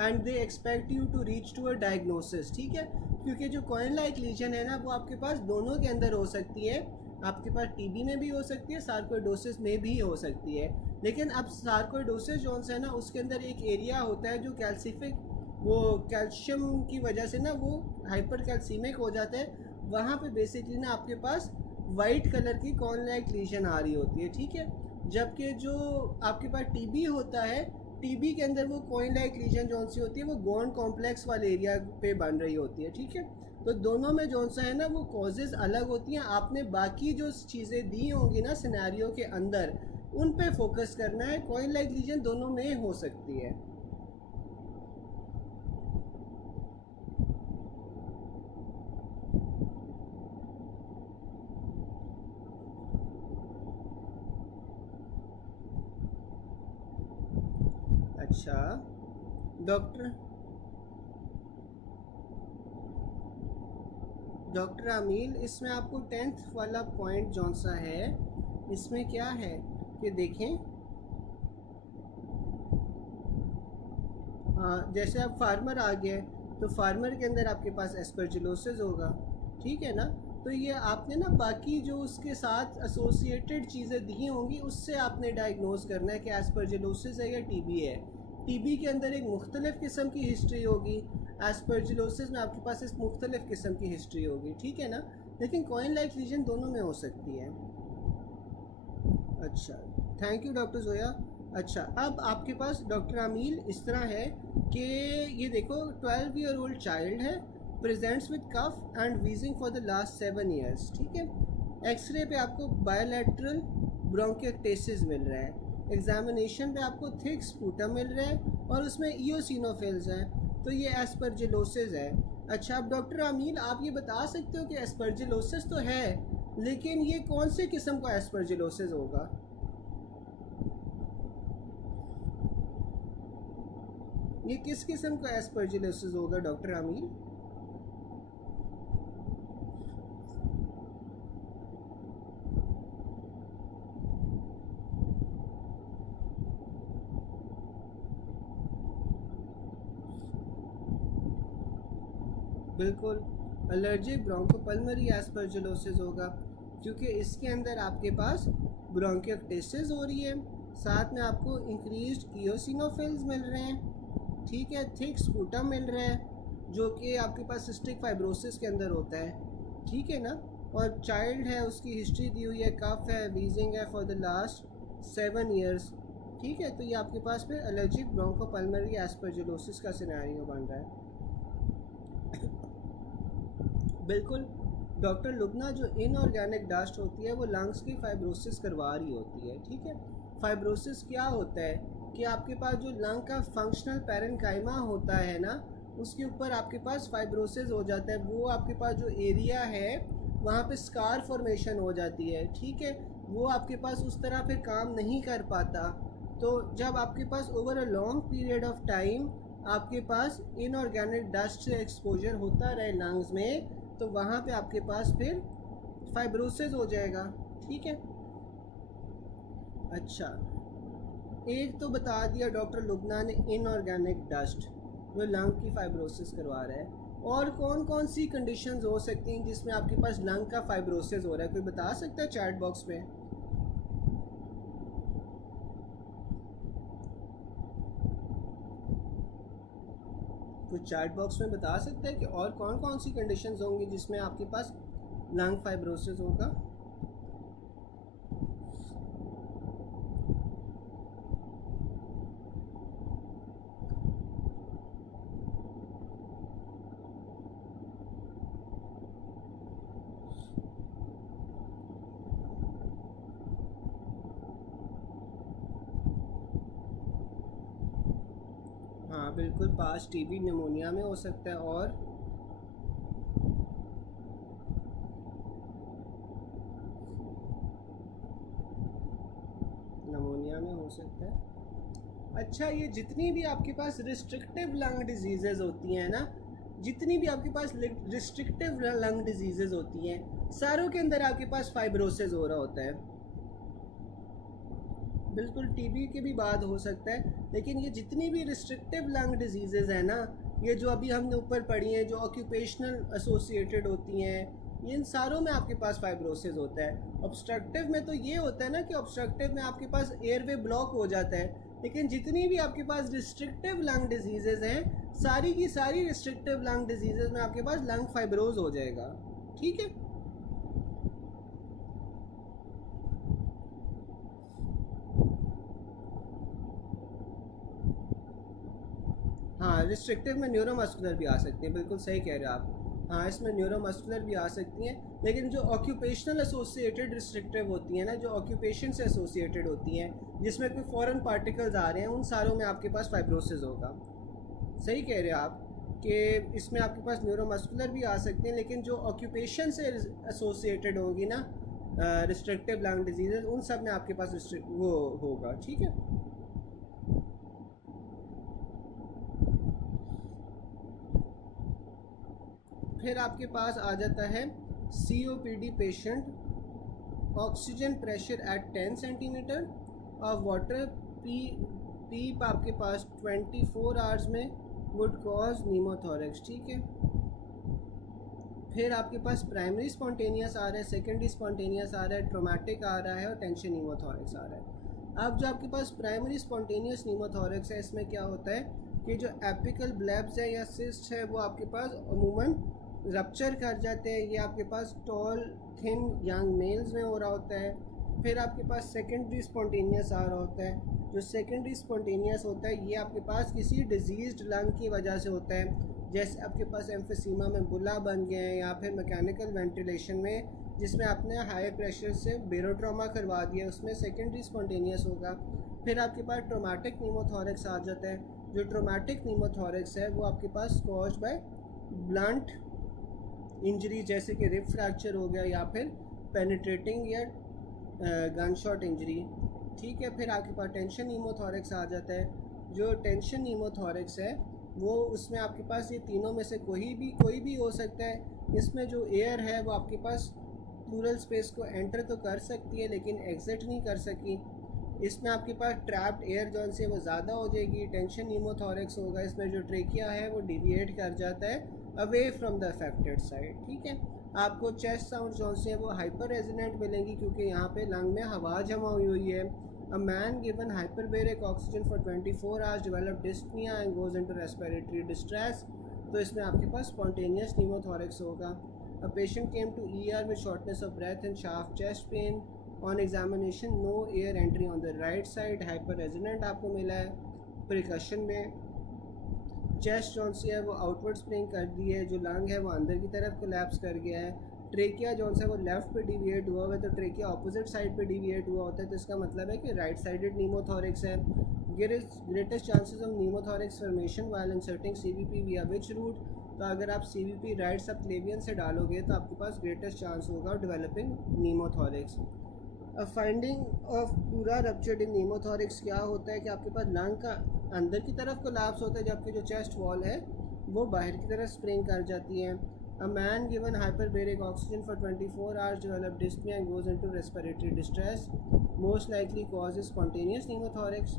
and they expect you to reach to a diagnosis. ठीक है, क्योंकि जो कॉइन लाइक लीजन है ना वो आपके पास दोनों के अंदर हो सकती है। आपके पास टीबी में भी हो सकती है, सार्कोइडोसिस में भी हो सकती है। लेकिन अब सार्कोइडोसिस जो है ना उसके अंदर एक एरिया होता है जो कैल्सिफिक, वो कैल्शियम की वजह से ना वो हाइपर कैल्सीमिक हो जाता है। वहाँ पे बेसिकली ना आपके पास वाइट कलर की कॉर्न लाइक लीजन आ रही होती है। ठीक है, जबकि जो आपके पास टीबी होता है, टीबी के अंदर वो कॉइन लाइक लीजन जो सी होती है वो गोन कॉम्प्लेक्स वाले एरिया पे बन रही होती है। ठीक है, तो दोनों में जो सा है ना वो कॉजेज़ अलग होती हैं। आपने बाकी जो चीज़ें दी होंगी ना सिनेरियो के अंदर उन पे फोकस करना है। कॉइन लाइक लीजन दोनों में हो सकती है। अच्छा डॉक्टर डॉक्टर अमील, इसमें आपको 10th वाला पॉइंट जौन सा है इसमें क्या है कि देखें, हाँ, जैसे आप फार्मर आ गए तो फार्मर के अंदर आपके पास एस्परजिलोसिस होगा। ठीक है ना, तो ये आपने ना बाकी जो उसके साथ एसोसिएटेड चीज़ें दी होंगी उससे आपने डायग्नोज करना है कि एस्परजिलोसिस है या टीबी है। टीबी के अंदर एक मुख्तलिफ़ किस्म की हिस्ट्री होगी, एस्परजिलोसिस में आपके पास इस मुख्तलिफ़ किस्म की हिस्ट्री होगी। ठीक है ना, लेकिन कॉइन लाइक लीजन दोनों में हो सकती है। अच्छा, थैंक यू डॉक्टर जोया। अच्छा, अब आपके पास डॉक्टर अमील इस तरह है कि ये देखो 12 ईयर ओल्ड चाइल्ड है, presents with cough and wheezing for the last 7 years. ठीक है, एक्सरे पे आपको बायोलैटरल ब्रोंकियोक्टेसिस मिल रहा है, एग्जामिनेशन पे आपको थिक स्पूटम मिल रहा है और उसमें इयोसिनोफिल्स हैं, तो ये एस्परजिलोसिस है। अच्छा, अब डॉक्टर अमील आप ये बता सकते हो कि एस्परजिलोसिस तो है, लेकिन ये कौन से किस्म का एस्परजिलोसिस होगा? ये किस किस्म का एस्परजिलोसिस होगा डॉक्टर अमील? बिल्कुल, एलर्जिक ब्रोंकोपल्मोनरी एस्परजिलोसिस होगा, क्योंकि इसके अंदर आपके पास ब्रोंकियोक्टेसिस हो रही है, साथ में आपको इंक्रीज्ड इयोसिनोफिल्स मिल रहे हैं। ठीक है, थिक स्पूटम मिल रहा है जो कि आपके पास सिस्टिक फाइब्रोसिस के अंदर होता है। ठीक है ना, और चाइल्ड है उसकी हिस्ट्री दी हुई है, कफ है, वीजिंग है फॉर द लास्ट 7 ईयर्स। ठीक है, तो ये आपके पास फिर एलर्जिक ब्रोंकोपल्मोनरी एस्परजिलोसिस का सिनेरियो बन रहा है। बिल्कुल डॉक्टर लुबना, जो इनऑर्गेनिक डस्ट होती है वो लंग्स की फाइब्रोसिस करवा रही होती है। ठीक है, फाइब्रोसिस क्या होता है कि आपके पास जो लंग का फंक्शनल पैरेन्काइमा होता है ना उसके ऊपर आपके पास फाइब्रोसिस हो जाता है। वो आपके पास जो एरिया है वहाँ पे स्कार फॉर्मेशन हो जाती है। ठीक है, वो आपके पास उस तरह फिर काम नहीं कर पाता। तो जब आपके पास over a long period of time आपके पास इनऑर्गेनिक डस्ट से एक्सपोजर होता रहे लंग्स में, तो वहाँ पे आपके पास फिर फाइब्रोसिस हो जाएगा। ठीक है। अच्छा, एक तो बता दिया डॉक्टर लुबना ने इनऑर्गेनिक डस्ट जो लंग की फाइब्रोसिस करवा रहा है। और कौन कौन सी कंडीशंस हो सकती हैं जिसमें आपके पास लंग का फाइब्रोसिस हो रहा है, कोई बता सकता है चैट बॉक्स में? कोई चैट बॉक्स में बता सकता है कि और कौन कौन सी कंडीशंस होंगी जिसमें आपके पास लंग फाइब्रोसिस होगा? हाँ बिल्कुल, पास टीबी निमोनिया में हो सकता है, और निमोनिया में हो सकता है। अच्छा, ये जितनी भी आपके पास रिस्ट्रिक्टिव लंग डिजीज़ेज़ होती हैं ना, जितनी भी आपके पास रिस्ट्रिक्टिव लंग डिजीज़ेज़ होती हैं, सारों के अंदर आपके पास फाइब्रोसिस हो रहा होता है। बिल्कुल टीबी की भी बात हो सकता है, लेकिन ये जितनी भी रिस्ट्रिक्टिव लंग डिजीज़ेज़ हैं ना, ये जो अभी हमने ऊपर पढ़ी हैं, जो ऑक्यूपेशनल एसोसिएटेड होती हैं, इन सारों में आपके पास फाइब्रोसिस होता है। ऑब्स्ट्रक्टिव में तो ये होता है ना कि ऑब्स्ट्रक्टिव में आपके पास एयरवे ब्लॉक हो जाता है, लेकिन जितनी भी आपके पास रिस्ट्रिक्टिव लंग डिजीज़ेज़ हैं, सारी की सारी रिस्ट्रिक्टिव लंग डिजीज़ेज़ में आपके पास लंग फाइब्रोज हो जाएगा। ठीक है। हाँ, रिस्ट्रिक्टिव में न्यूरोमस्कुलर भी आ सकती हैं, बिल्कुल सही कह रहे हो आप। हाँ, इसमें न्यूरोमस्कुलर भी आ सकती हैं, लेकिन जो ऑक्यूपेशनल एसोसिएटेड रिस्ट्रिक्टिव होती हैं ना, जो ऑक्यूपेशन से एसोसिएटेड होती हैं, जिसमें कोई फॉरेन पार्टिकल्स आ रहे हैं, उन सारों में आपके पास फाइब्रोसिस होगा। सही कह रहे हो आप कि इसमें आपके पास न्यूरोमस्कुलर भी आ सकते हैं, लेकिन जो ऑक्यूपेशन से एसोसिएटेड होगी ना रिस्ट्रिक्टिव लंग डिजीज़, उन सब में आपके पास वो होगा। ठीक है। फिर आपके पास आ जाता है COPD patient, oxygen pressure at 10 centimetre और वाटर पीप आपके पास 24 आवर्स में वुड कॉज नीमोथोरेक्स। ठीक है। फिर आपके पास प्राइमरी स्पॉन्टेनियस आ रहा है, सेकेंडरी स्पॉन्टेनियस आ रहा है, ट्रोमेटिक आ रहा है और टेंशन नीमोथोरेक्स आ रहा है। अब जो आपके पास प्राइमरी स्पॉन्टेनियस नीमोथोरेक्स है, इसमें क्या होता है कि जो एपिकल ब्लैब्स है या सिस्ट है, वो आपके पास अमूमन रप्चर कर जाते हैं। ये आपके पास टॉल थिन यंग मेल्स में हो रहा होता है। फिर आपके पास सेकेंडरी स्पॉन्टेनियस आ रहा होता है। जो सेकेंडरी स्पॉन्टेनियस होता है, ये आपके पास किसी डिजीज्ड लंग की वजह से होता है, जैसे आपके पास एम्फीसीमा में बुला बन गए हैं, या फिर मैकेनिकल वेंटिलेशन में जिसमें आपने हाई प्रेशर से बेरोट्रामा करवा दिया, उसमें सेकेंडरी स्पॉन्टेनियस होगा। फिर आपके पास ट्रोमेटिक नीमोथोरेक्स आ जाता है। जो ट्रोमेटिक नीमोथोरेक्स है, वो आपके पास कॉज्ड बाय ब्लंट इंजरी, जैसे कि रिब फ्रैक्चर हो गया या फिर पेनिट्रेटिंग या गन शॉट इंजरी। ठीक है। फिर आपके पास टेंशन नीमोथोरेक्स आ जाता है। जो टेंशन नीमोथोरेक्स है, वो उसमें आपके पास ये तीनों में से कोई भी हो सकता है। इसमें जो एयर है वो आपके पास प्लूरल स्पेस को एंटर तो कर सकती है, लेकिन एग्जिट नहीं कर सकी। इसमें आपके पास ट्रैप्ड एयर जॉन से वो ज़्यादा हो जाएगी, टेंशन नीमोथोरेक्स होगा। इसमें जो ट्रेकिया है वो डिविएट कर जाता है away from the affected side. ठीक है। आपको चेस्ट साउंड जॉन से वो हाइपर रेजोनेंट मिलेंगी, क्योंकि यहाँ पे लंग में हवा जमा हुई है। A man given hyperbaric oxygen for 24 hours developed dyspnea and goes into respiratory distress, तो इसमें आपके पास spontaneous pneumothorax होगा। A patient came to ER with shortness of breath and sharp chest pain. On examination, no air entry on the right side, hyperresonant आपको मिला है। Percussion में chest जौन सी है वो आउटवर्ड स्प्रिंग कर दी है, जो लंग है वो अंदर की तरफ कोलैप्स कर गया है। ट्रेकिया जौन सा वो लेफ़्ट पे डिविएट हुआ है, तो ट्रेकिया ऑपोजिट साइड पे डिविएट हुआ होता है, तो इसका मतलब है कि राइट साइडेड नीमोथोरेक्स है। Greatest chances of नीमोथोरेक्स formation while inserting CVP विया विच रूट, तो अगर आप CVP राइट सबक्लेवियन से डालोगे तो आपके पास ग्रेटेस्ट चांस होगा डेवलपिंग नीमोथोरेक्स। फाइंडिंग ऑफ पूरा रप्चर्ड इन नीमोथोरेक्स क्या होता है कि आपके पास लंग का अंदर की तरफ कोलैप्स होता है, जबकि जो चेस्ट वॉल है वो बाहर की तरफ स्प्रिंग कर जाती है। A man given hyperbaric oxygen for 24 hours develops dyspnea and goes into respiratory distress. Most likely cause is spontaneous pneumothorax.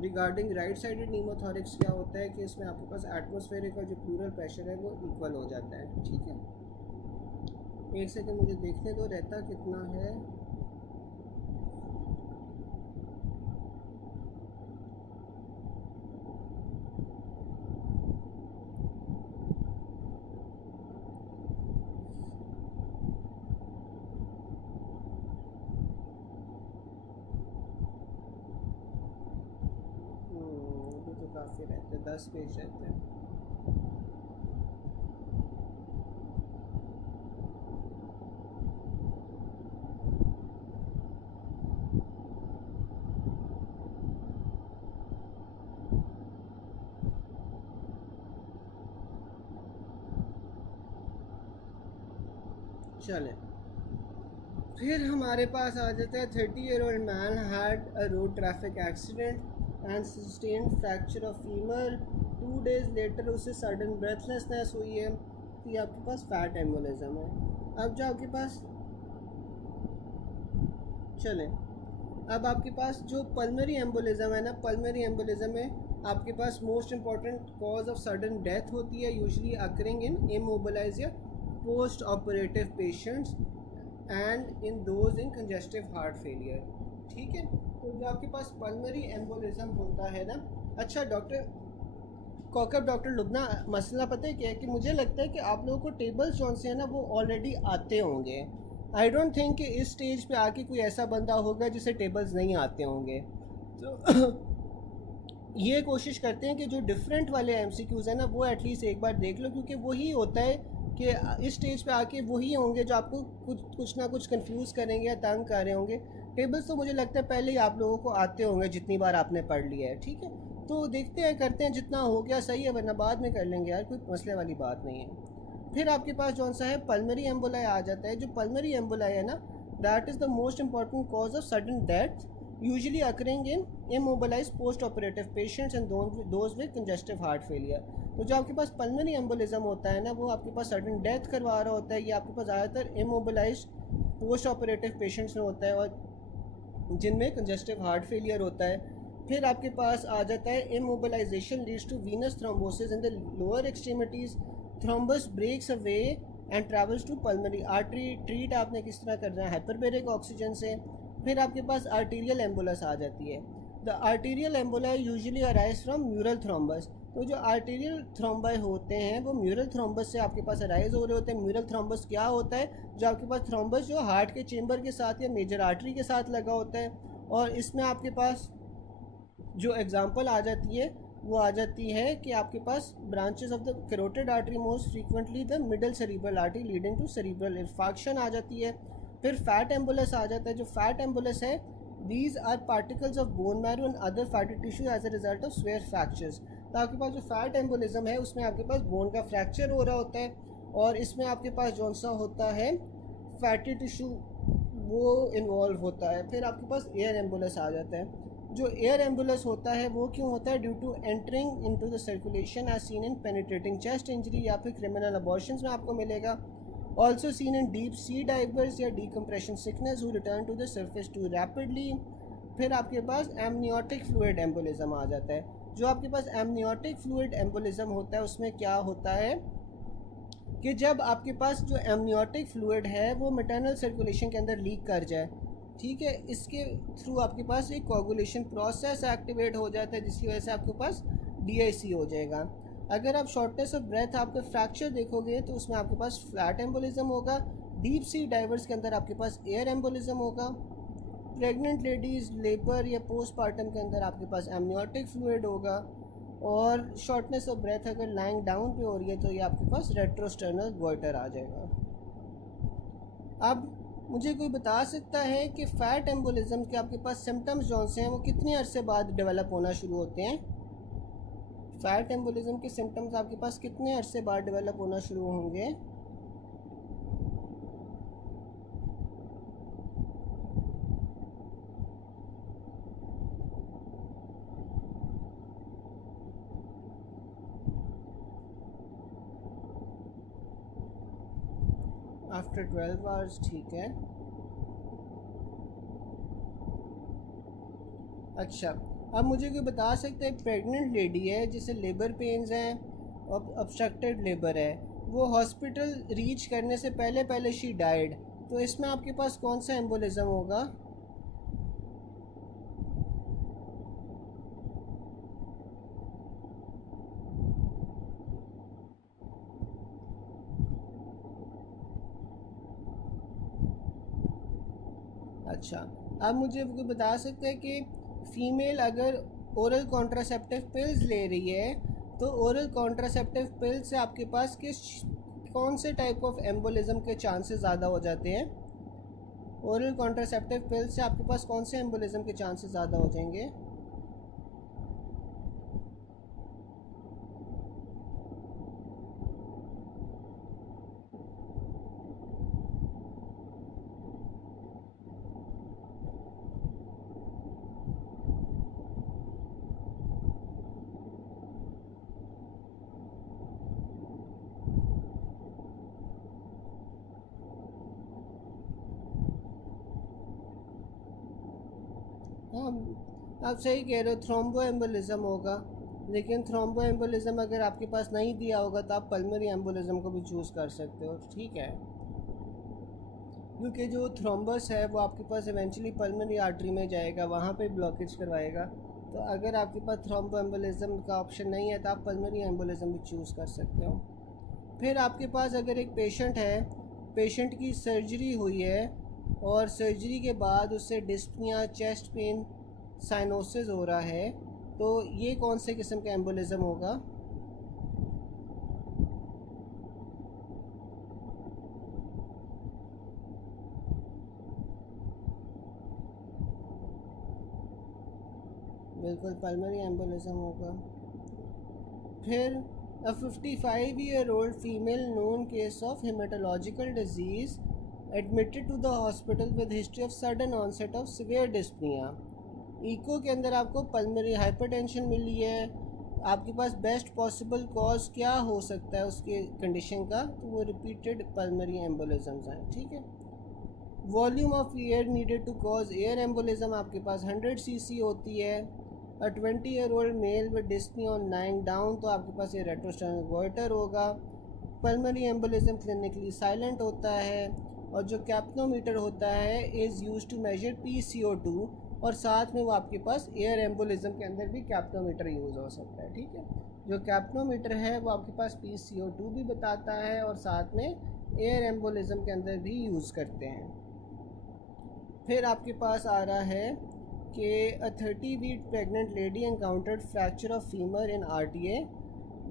Regarding right sided pneumothorax क्या होता है कि इसमें आपके पास एटमॉस्फेरिक का जो प्लूरल प्रेशर है वो इक्वल हो जाता है, ठीक है। एक सेकंड मुझे देखने दो रहता कितना है। ये तो काफ़ी रहते हैं, 10 पेज रहते हैं। चलें, फिर हमारे पास आ जाता है 30-year-old man had a road traffic accident and sustain fracture of femur. 2 days later उसे सडन ब्रेथलेसनेस हुई है, तो ये आपके पास फैट एम्बोलिज्म है। अब जो आपके पास चलें, अब आपके पास जो पल्मरी एम्बोलिज्म है ना, पल्मरी एम्बोलिज्म में आपके पास most important cause of sudden death होती है, यूजुअली अकरिंग इन इमोबिलाइज या post operative patients and in those in congestive heart failure, ठीक है। तो जो आपके पास पल्मरी एम्बोलिज्म होता है ना, अच्छा डॉक्टर कॉकब, डॉक्टर लुबना, मसला पता है क्या है कि मुझे लगता है कि आप लोगों को टेबल्स जौन से हैं ना वो ऑलरेडी आते होंगे। आई डोंट थिंक कि इस स्टेज पे आके कोई ऐसा बंदा होगा जिसे टेबल्स नहीं आते होंगे। तो ये कोशिश करते हैं कि जो डिफरेंट वाले एमसीक्यूज़ हैं ना वो एटलीस्ट एक बार देख लो, क्योंकि वही होता है कि इस स्टेज पे आके वही होंगे जो आपको कुछ ना कुछ कंफ्यूज करेंगे या तंग कर रहे होंगे। टेबल्स तो मुझे लगता है पहले ही आप लोगों को आते होंगे जितनी बार आपने पढ़ लिया है, ठीक है। तो देखते हैं, करते हैं, जितना हो गया सही है, वरना बाद में कर लेंगे यार, कोई मसले वाली बात नहीं है। फिर आपके पास जौन सा है पल्मरी एम्बोलाई आ जाता है। जो पल्मरी एम्बोलाई है ना, that is the most important cause of sudden death, usually occurring in immobilized post operative patients and those with congestive heart failure। तो जो आपके पास पल्मरी एम्बोलिज्म होता है ना वो आपके पास सडन डेथ करवा रहा होता है, ये आपके पास ज़्यादातर immobilized पोस्ट ऑपरेटिव पेशेंट्स में होता है और जिनमें कंजेस्टिव हार्ट फेलियर होता है। फिर आपके पास आ जाता है immobilization leads to venous thrombosis in the lower extremities, thrombus breaks away and travels to pulmonary artery. Treat आपने किस तरह करना है, हाइपरबेरिक ऑक्सीजन से। फिर आपके पास आर्टीरियल एम्बुलस आ जाती है। The arterial एम्बुला usually arise from mural thrombus. तो जो आर्टीरियल थ्रोम्बाई होते हैं वो म्यूरल थ्रोम्बस से आपके पास अराइज हो रहे होते हैं। म्यूरल थ्रोम्बस क्या होता है, जो आपके पास थ्रोम्बस जो हार्ट के चेम्बर के साथ या मेजर आर्टरी के साथ लगा होता है। और इसमें आपके पास जो एग्जांपल आ जाती है वो आ जाती है कि आपके पास branches of the carotid artery, most frequently the middle cerebral artery leading to cerebral infarction आ जाती है। फिर फैट एम्बुलस आ जाता है। जो फैट एम्बुलस है, these are particles of bone marrow and other fatty tissue as a result of severe fractures. तो आपके पास जो फैट एम्बुलिज्म है उसमें आपके पास बोन का फ्रैक्चर हो रहा होता है और इसमें आपके पास जौन सा होता है फैटी टिश्यू वो इन्वॉल्व होता है। फिर आपके पास एयर एम्बुलस आ जाता है। जो एयर एम्बुलस होता है वो क्यों होता है, due to entering into the circulation as seen in penetrating chest injury या फिर क्रिमिनल अबॉर्शंस में आपको मिलेगा। Also seen in deep sea divers या decompression sickness who return to the surface too rapidly. फिर आपके पास एमनियोटिक फ्लूइड एम्बुलिज्म आ जाता है। जो आपके पास एमनियोटिक फ्लूइड एम्बुलिज्म होता है उसमें क्या होता है कि जब आपके पास जो एमनियोटिक फ्लूइड है वो मैटरनल सर्कुलेशन के अंदर लीक कर जाए, ठीक है, इसके थ्रू आपके पास एक कोगुलेशन प्रोसेस एक्टिवेट हो जाता है जिसकी वजह से आपके पास डीआईसी हो जाएगा। अगर आप शॉर्टनेस ऑफ ब्रेथ आपके फ्रैक्चर देखोगे तो उसमें आपके पास फ्लैट एम्बोलिज्म होगा। डीप सी डाइवर्स के अंदर आपके पास एयर एम्बोलिज्म होगा। प्रेग्नेंट लेडीज़ लेबर या पोस्टपार्टम के अंदर आपके पास एमनियोटिक फ्लूइड होगा। और शॉर्टनेस ऑफ ब्रेथ अगर लाइंग डाउन पे हो रही है तो ये आपके पास रेट्रोस्टर्नल गोइटर आ जाएगा। अब मुझे कोई बता सकता है कि फ़ैट एम्बोलिज्म के आपके पास सिम्टम्स जौन से हैं वो कितने अरसे बाद डेवलप होना शुरू होते हैं। फ़ैट एम्बोलिज्म के सिम्टम्स आपके पास कितने अरसे बाद डेवलप होना शुरू होंगे। आफ्टर 12 आवर्स, ठीक है। अच्छा, अब मुझे कोई बता सकता है, प्रेग्नेंट लेडी है जिसे लेबर पेन्स हैं और ऑब्स्ट्रक्टेड लेबर है, वो हॉस्पिटल रीच करने से पहले पहले शी डाइड, तो इसमें आपके पास कौन सा एम्बोलिज्म होगा? अच्छा, आप मुझे कोई बता सकते हैं कि फ़ीमेल अगर ओरल कॉन्ट्रासेप्टिव पिल्स ले रही है, तो ओरल कॉन्ट्रासेप्टिव पिल्स से आपके पास कौन से टाइप ऑफ एम्बोलिज्म के चांसेस ज़्यादा हो जाते हैं? ओरल कॉन्ट्रासेप्टिव पिल्स से आपके पास कौन से एम्बोलिज्म के चांसेस ज़्यादा हो जाएंगे? हाँ, आप सही कह रहे हो, थ्रोम्बो एम्बोलिज्म होगा, लेकिन थ्रोम्बो एम्बोलिज्म अगर आपके पास नहीं दिया होगा तो आप पल्मोनरी एम्बोलिज्म को भी चूज़ कर सकते हो, ठीक है। क्योंकि जो थ्रोम्बस है वो आपके पास इवेंचुअली पल्मोनरी आर्टरी में जाएगा, वहाँ पे ब्लॉकेज करवाएगा। तो अगर आपके पास थ्रोम्बो एम्बोलिज्म का ऑप्शन नहीं है तो आप पल्मोनरी एम्बोलिज्म भी चूज़ कर सकते हो। फिर आपके पास अगर एक पेशेंट है, पेशेंट की सर्जरी हुई है और सर्जरी के बाद उससे डिस्पनिया, चेस्ट पेन, साइनोसिस हो रहा है, तो ये कौन से किस्म का एम्बोलिज्म होगा? बिल्कुल पल्मोनरी एम्बोलिज्म होगा। फिर a 55-year-old female known case of hematological disease admitted to the hospital with history of sudden onset of severe dyspnea। Echo के अंदर आपको पल्मोनरी हाइपरटेंशन मिली है, आपके पास बेस्ट पॉसिबल कॉज क्या हो सकता है उसके कंडीशन का, तो वो रिपीटेड पल्मोनरी एम्बोलिज्म्स हैं, ठीक है। Volume of air needed to cause air embolism आपके पास 100 cc होती है। 20-year-old male with dyspnoea on lying down, तो आपके पास ये रेट्रोस्टेनल गोइटर होगा। पल्मोनरी एम्बोलिज्म क्लिनिकली साइलेंट होता है, और जो कैप्नोमीटर होता है is use to major PCO2, और साथ में वो आपके पास एयर एम्बोलिज्म के अंदर भी कैप्नोमीटर यूज़ हो सकता है, ठीक है। जो कैप्नोमीटर है वो आपके पास PCO2 भी बताता है और साथ में एयर एम्बोलिज्म के अंदर भी यूज़ करते हैं। फिर आपके पास आ रहा है कि a 30-week pregnant lady encountered fracture of femur in RTA,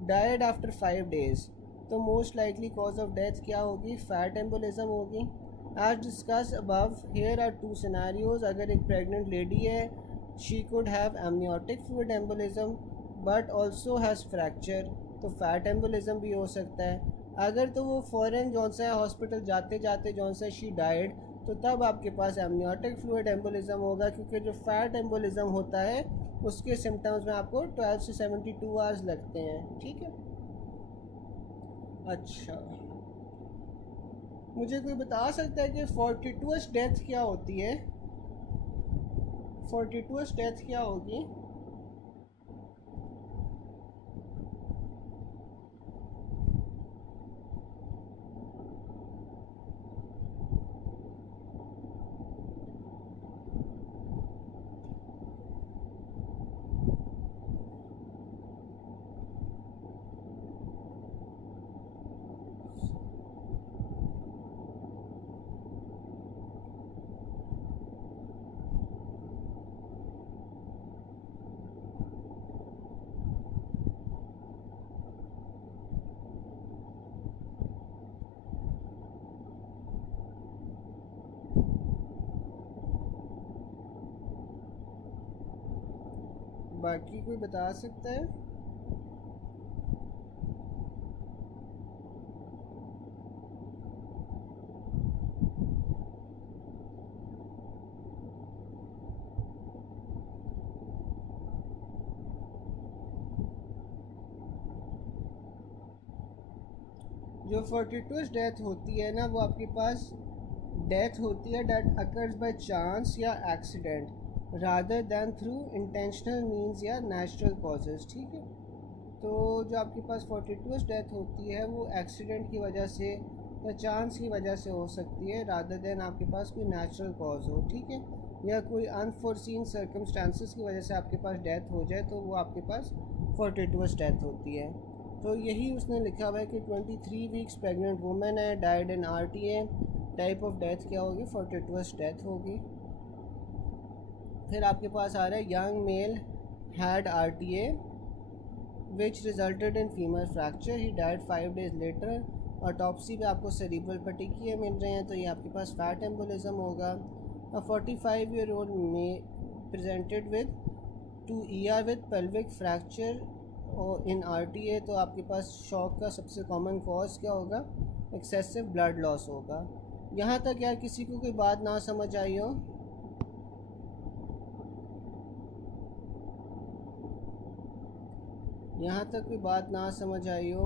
died after 5 days, तो most likely cause of death क्या होगी? फैट एम्बोलिज्म होगी। As discuss above, here are two scenarios. अगर एक प्रेग्नेंट लेडी है, she could have amniotic fluid embolism but also has fracture, तो fat embolism भी हो सकता है। अगर तो वो फ़ौरन जौन सा हॉस्पिटल जाते जाते जौन सा शी डाइड, तो तब आपके पास एमनियोटिक फ्लूइड एम्बोलिज्म होगा, क्योंकि जो फैट एम्बोलिज्म होता है उसके सिम्टम्स में आपको 12 से 72 आवर्स लगते हैं, ठीक है। अच्छा, मुझे कोई बता सकता है कि 42th डेथ क्या होती है? 42th डेथ क्या होगी? बाकी कोई बता सकता है? जो 42 डेथ होती है ना, वो आपके पास डेथ होती है डेट अकर्स बाय चांस या accident rather than through intentional means या नेचुरल कॉजेज़, ठीक है। तो जो आपके पास 42 डेथ होती है वो एक्सीडेंट की वजह से या चांस की वजह से हो सकती है रादर देन आपके पास कोई नेचुरल कॉज हो, ठीक है, या कोई अनफोर्सीन सर्कमस्टांसिस की वजह से आपके पास डेथ हो जाए तो वो आपके पास 42 डेथ होती है। तो यही उसने लिखा हुआ है कि 23 वीक्स प्रेग्नेंट वुमेन है, died in RTA, type of death क्या होगी, 42 डेथ होगी। फिर आपके पास आ रहा है young mail had RTA which resulted in femur fracture, he died 5 days later। Autopsy पे आपको सेरिब्रल पटिकिए मिल रहे हैं तो ये आपके पास फैट एम्बोलिज्म होगा। 45-year-old में presented with 2 ER with pelvic fracture और इन RTA, तो आपके पास शॉक का सबसे कॉमन कॉज क्या होगा, एक्सेसिव ब्लड लॉस होगा। यहाँ तक यार किसी को कोई बात ना समझ आई हो? यहाँ तक कोई बात ना समझ आई हो?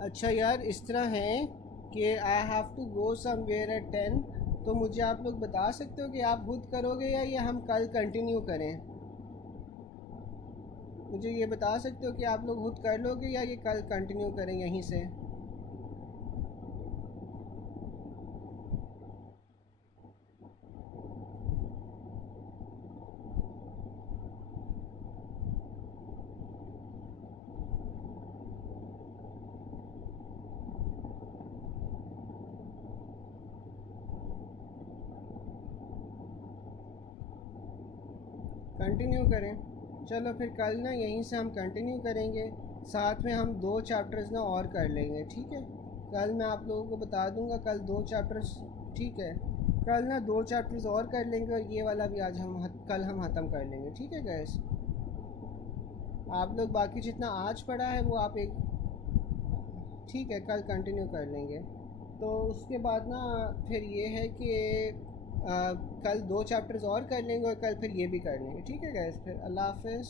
अच्छा यार, इस तरह है कि I have to go somewhere at 10, तो मुझे आप लोग बता सकते हो कि आप खुद करोगे या ये हम कल कंटिन्यू करें? मुझे ये बता सकते हो कि आप लोग खुद कर लोगे या ये कल कंटिन्यू करें यहीं से? कंटिन्यू करें? चलो फिर कल ना यहीं से हम कंटिन्यू करेंगे, साथ में हम 2 चैप्टर्स ना और कर लेंगे, ठीक है। कल मैं आप लोगों को बता दूंगा, कल 2 चैप्टर्स, ठीक है, कल ना 2 चैप्टर्स और कर लेंगे और ये वाला भी आज हम कल हम ख़त्म कर लेंगे, ठीक है गैस। आप लोग बाकी जितना आज पढ़ा है वो आप एक, ठीक है, कल कंटिन्यू कर लेंगे। तो उसके बाद ना फिर ये है कि कल 2 चैप्टर्स और कर लेंगे और कल फिर ये भी कर लेंगे, ठीक है गैस। फिर अल्लाह हाफ़िज़।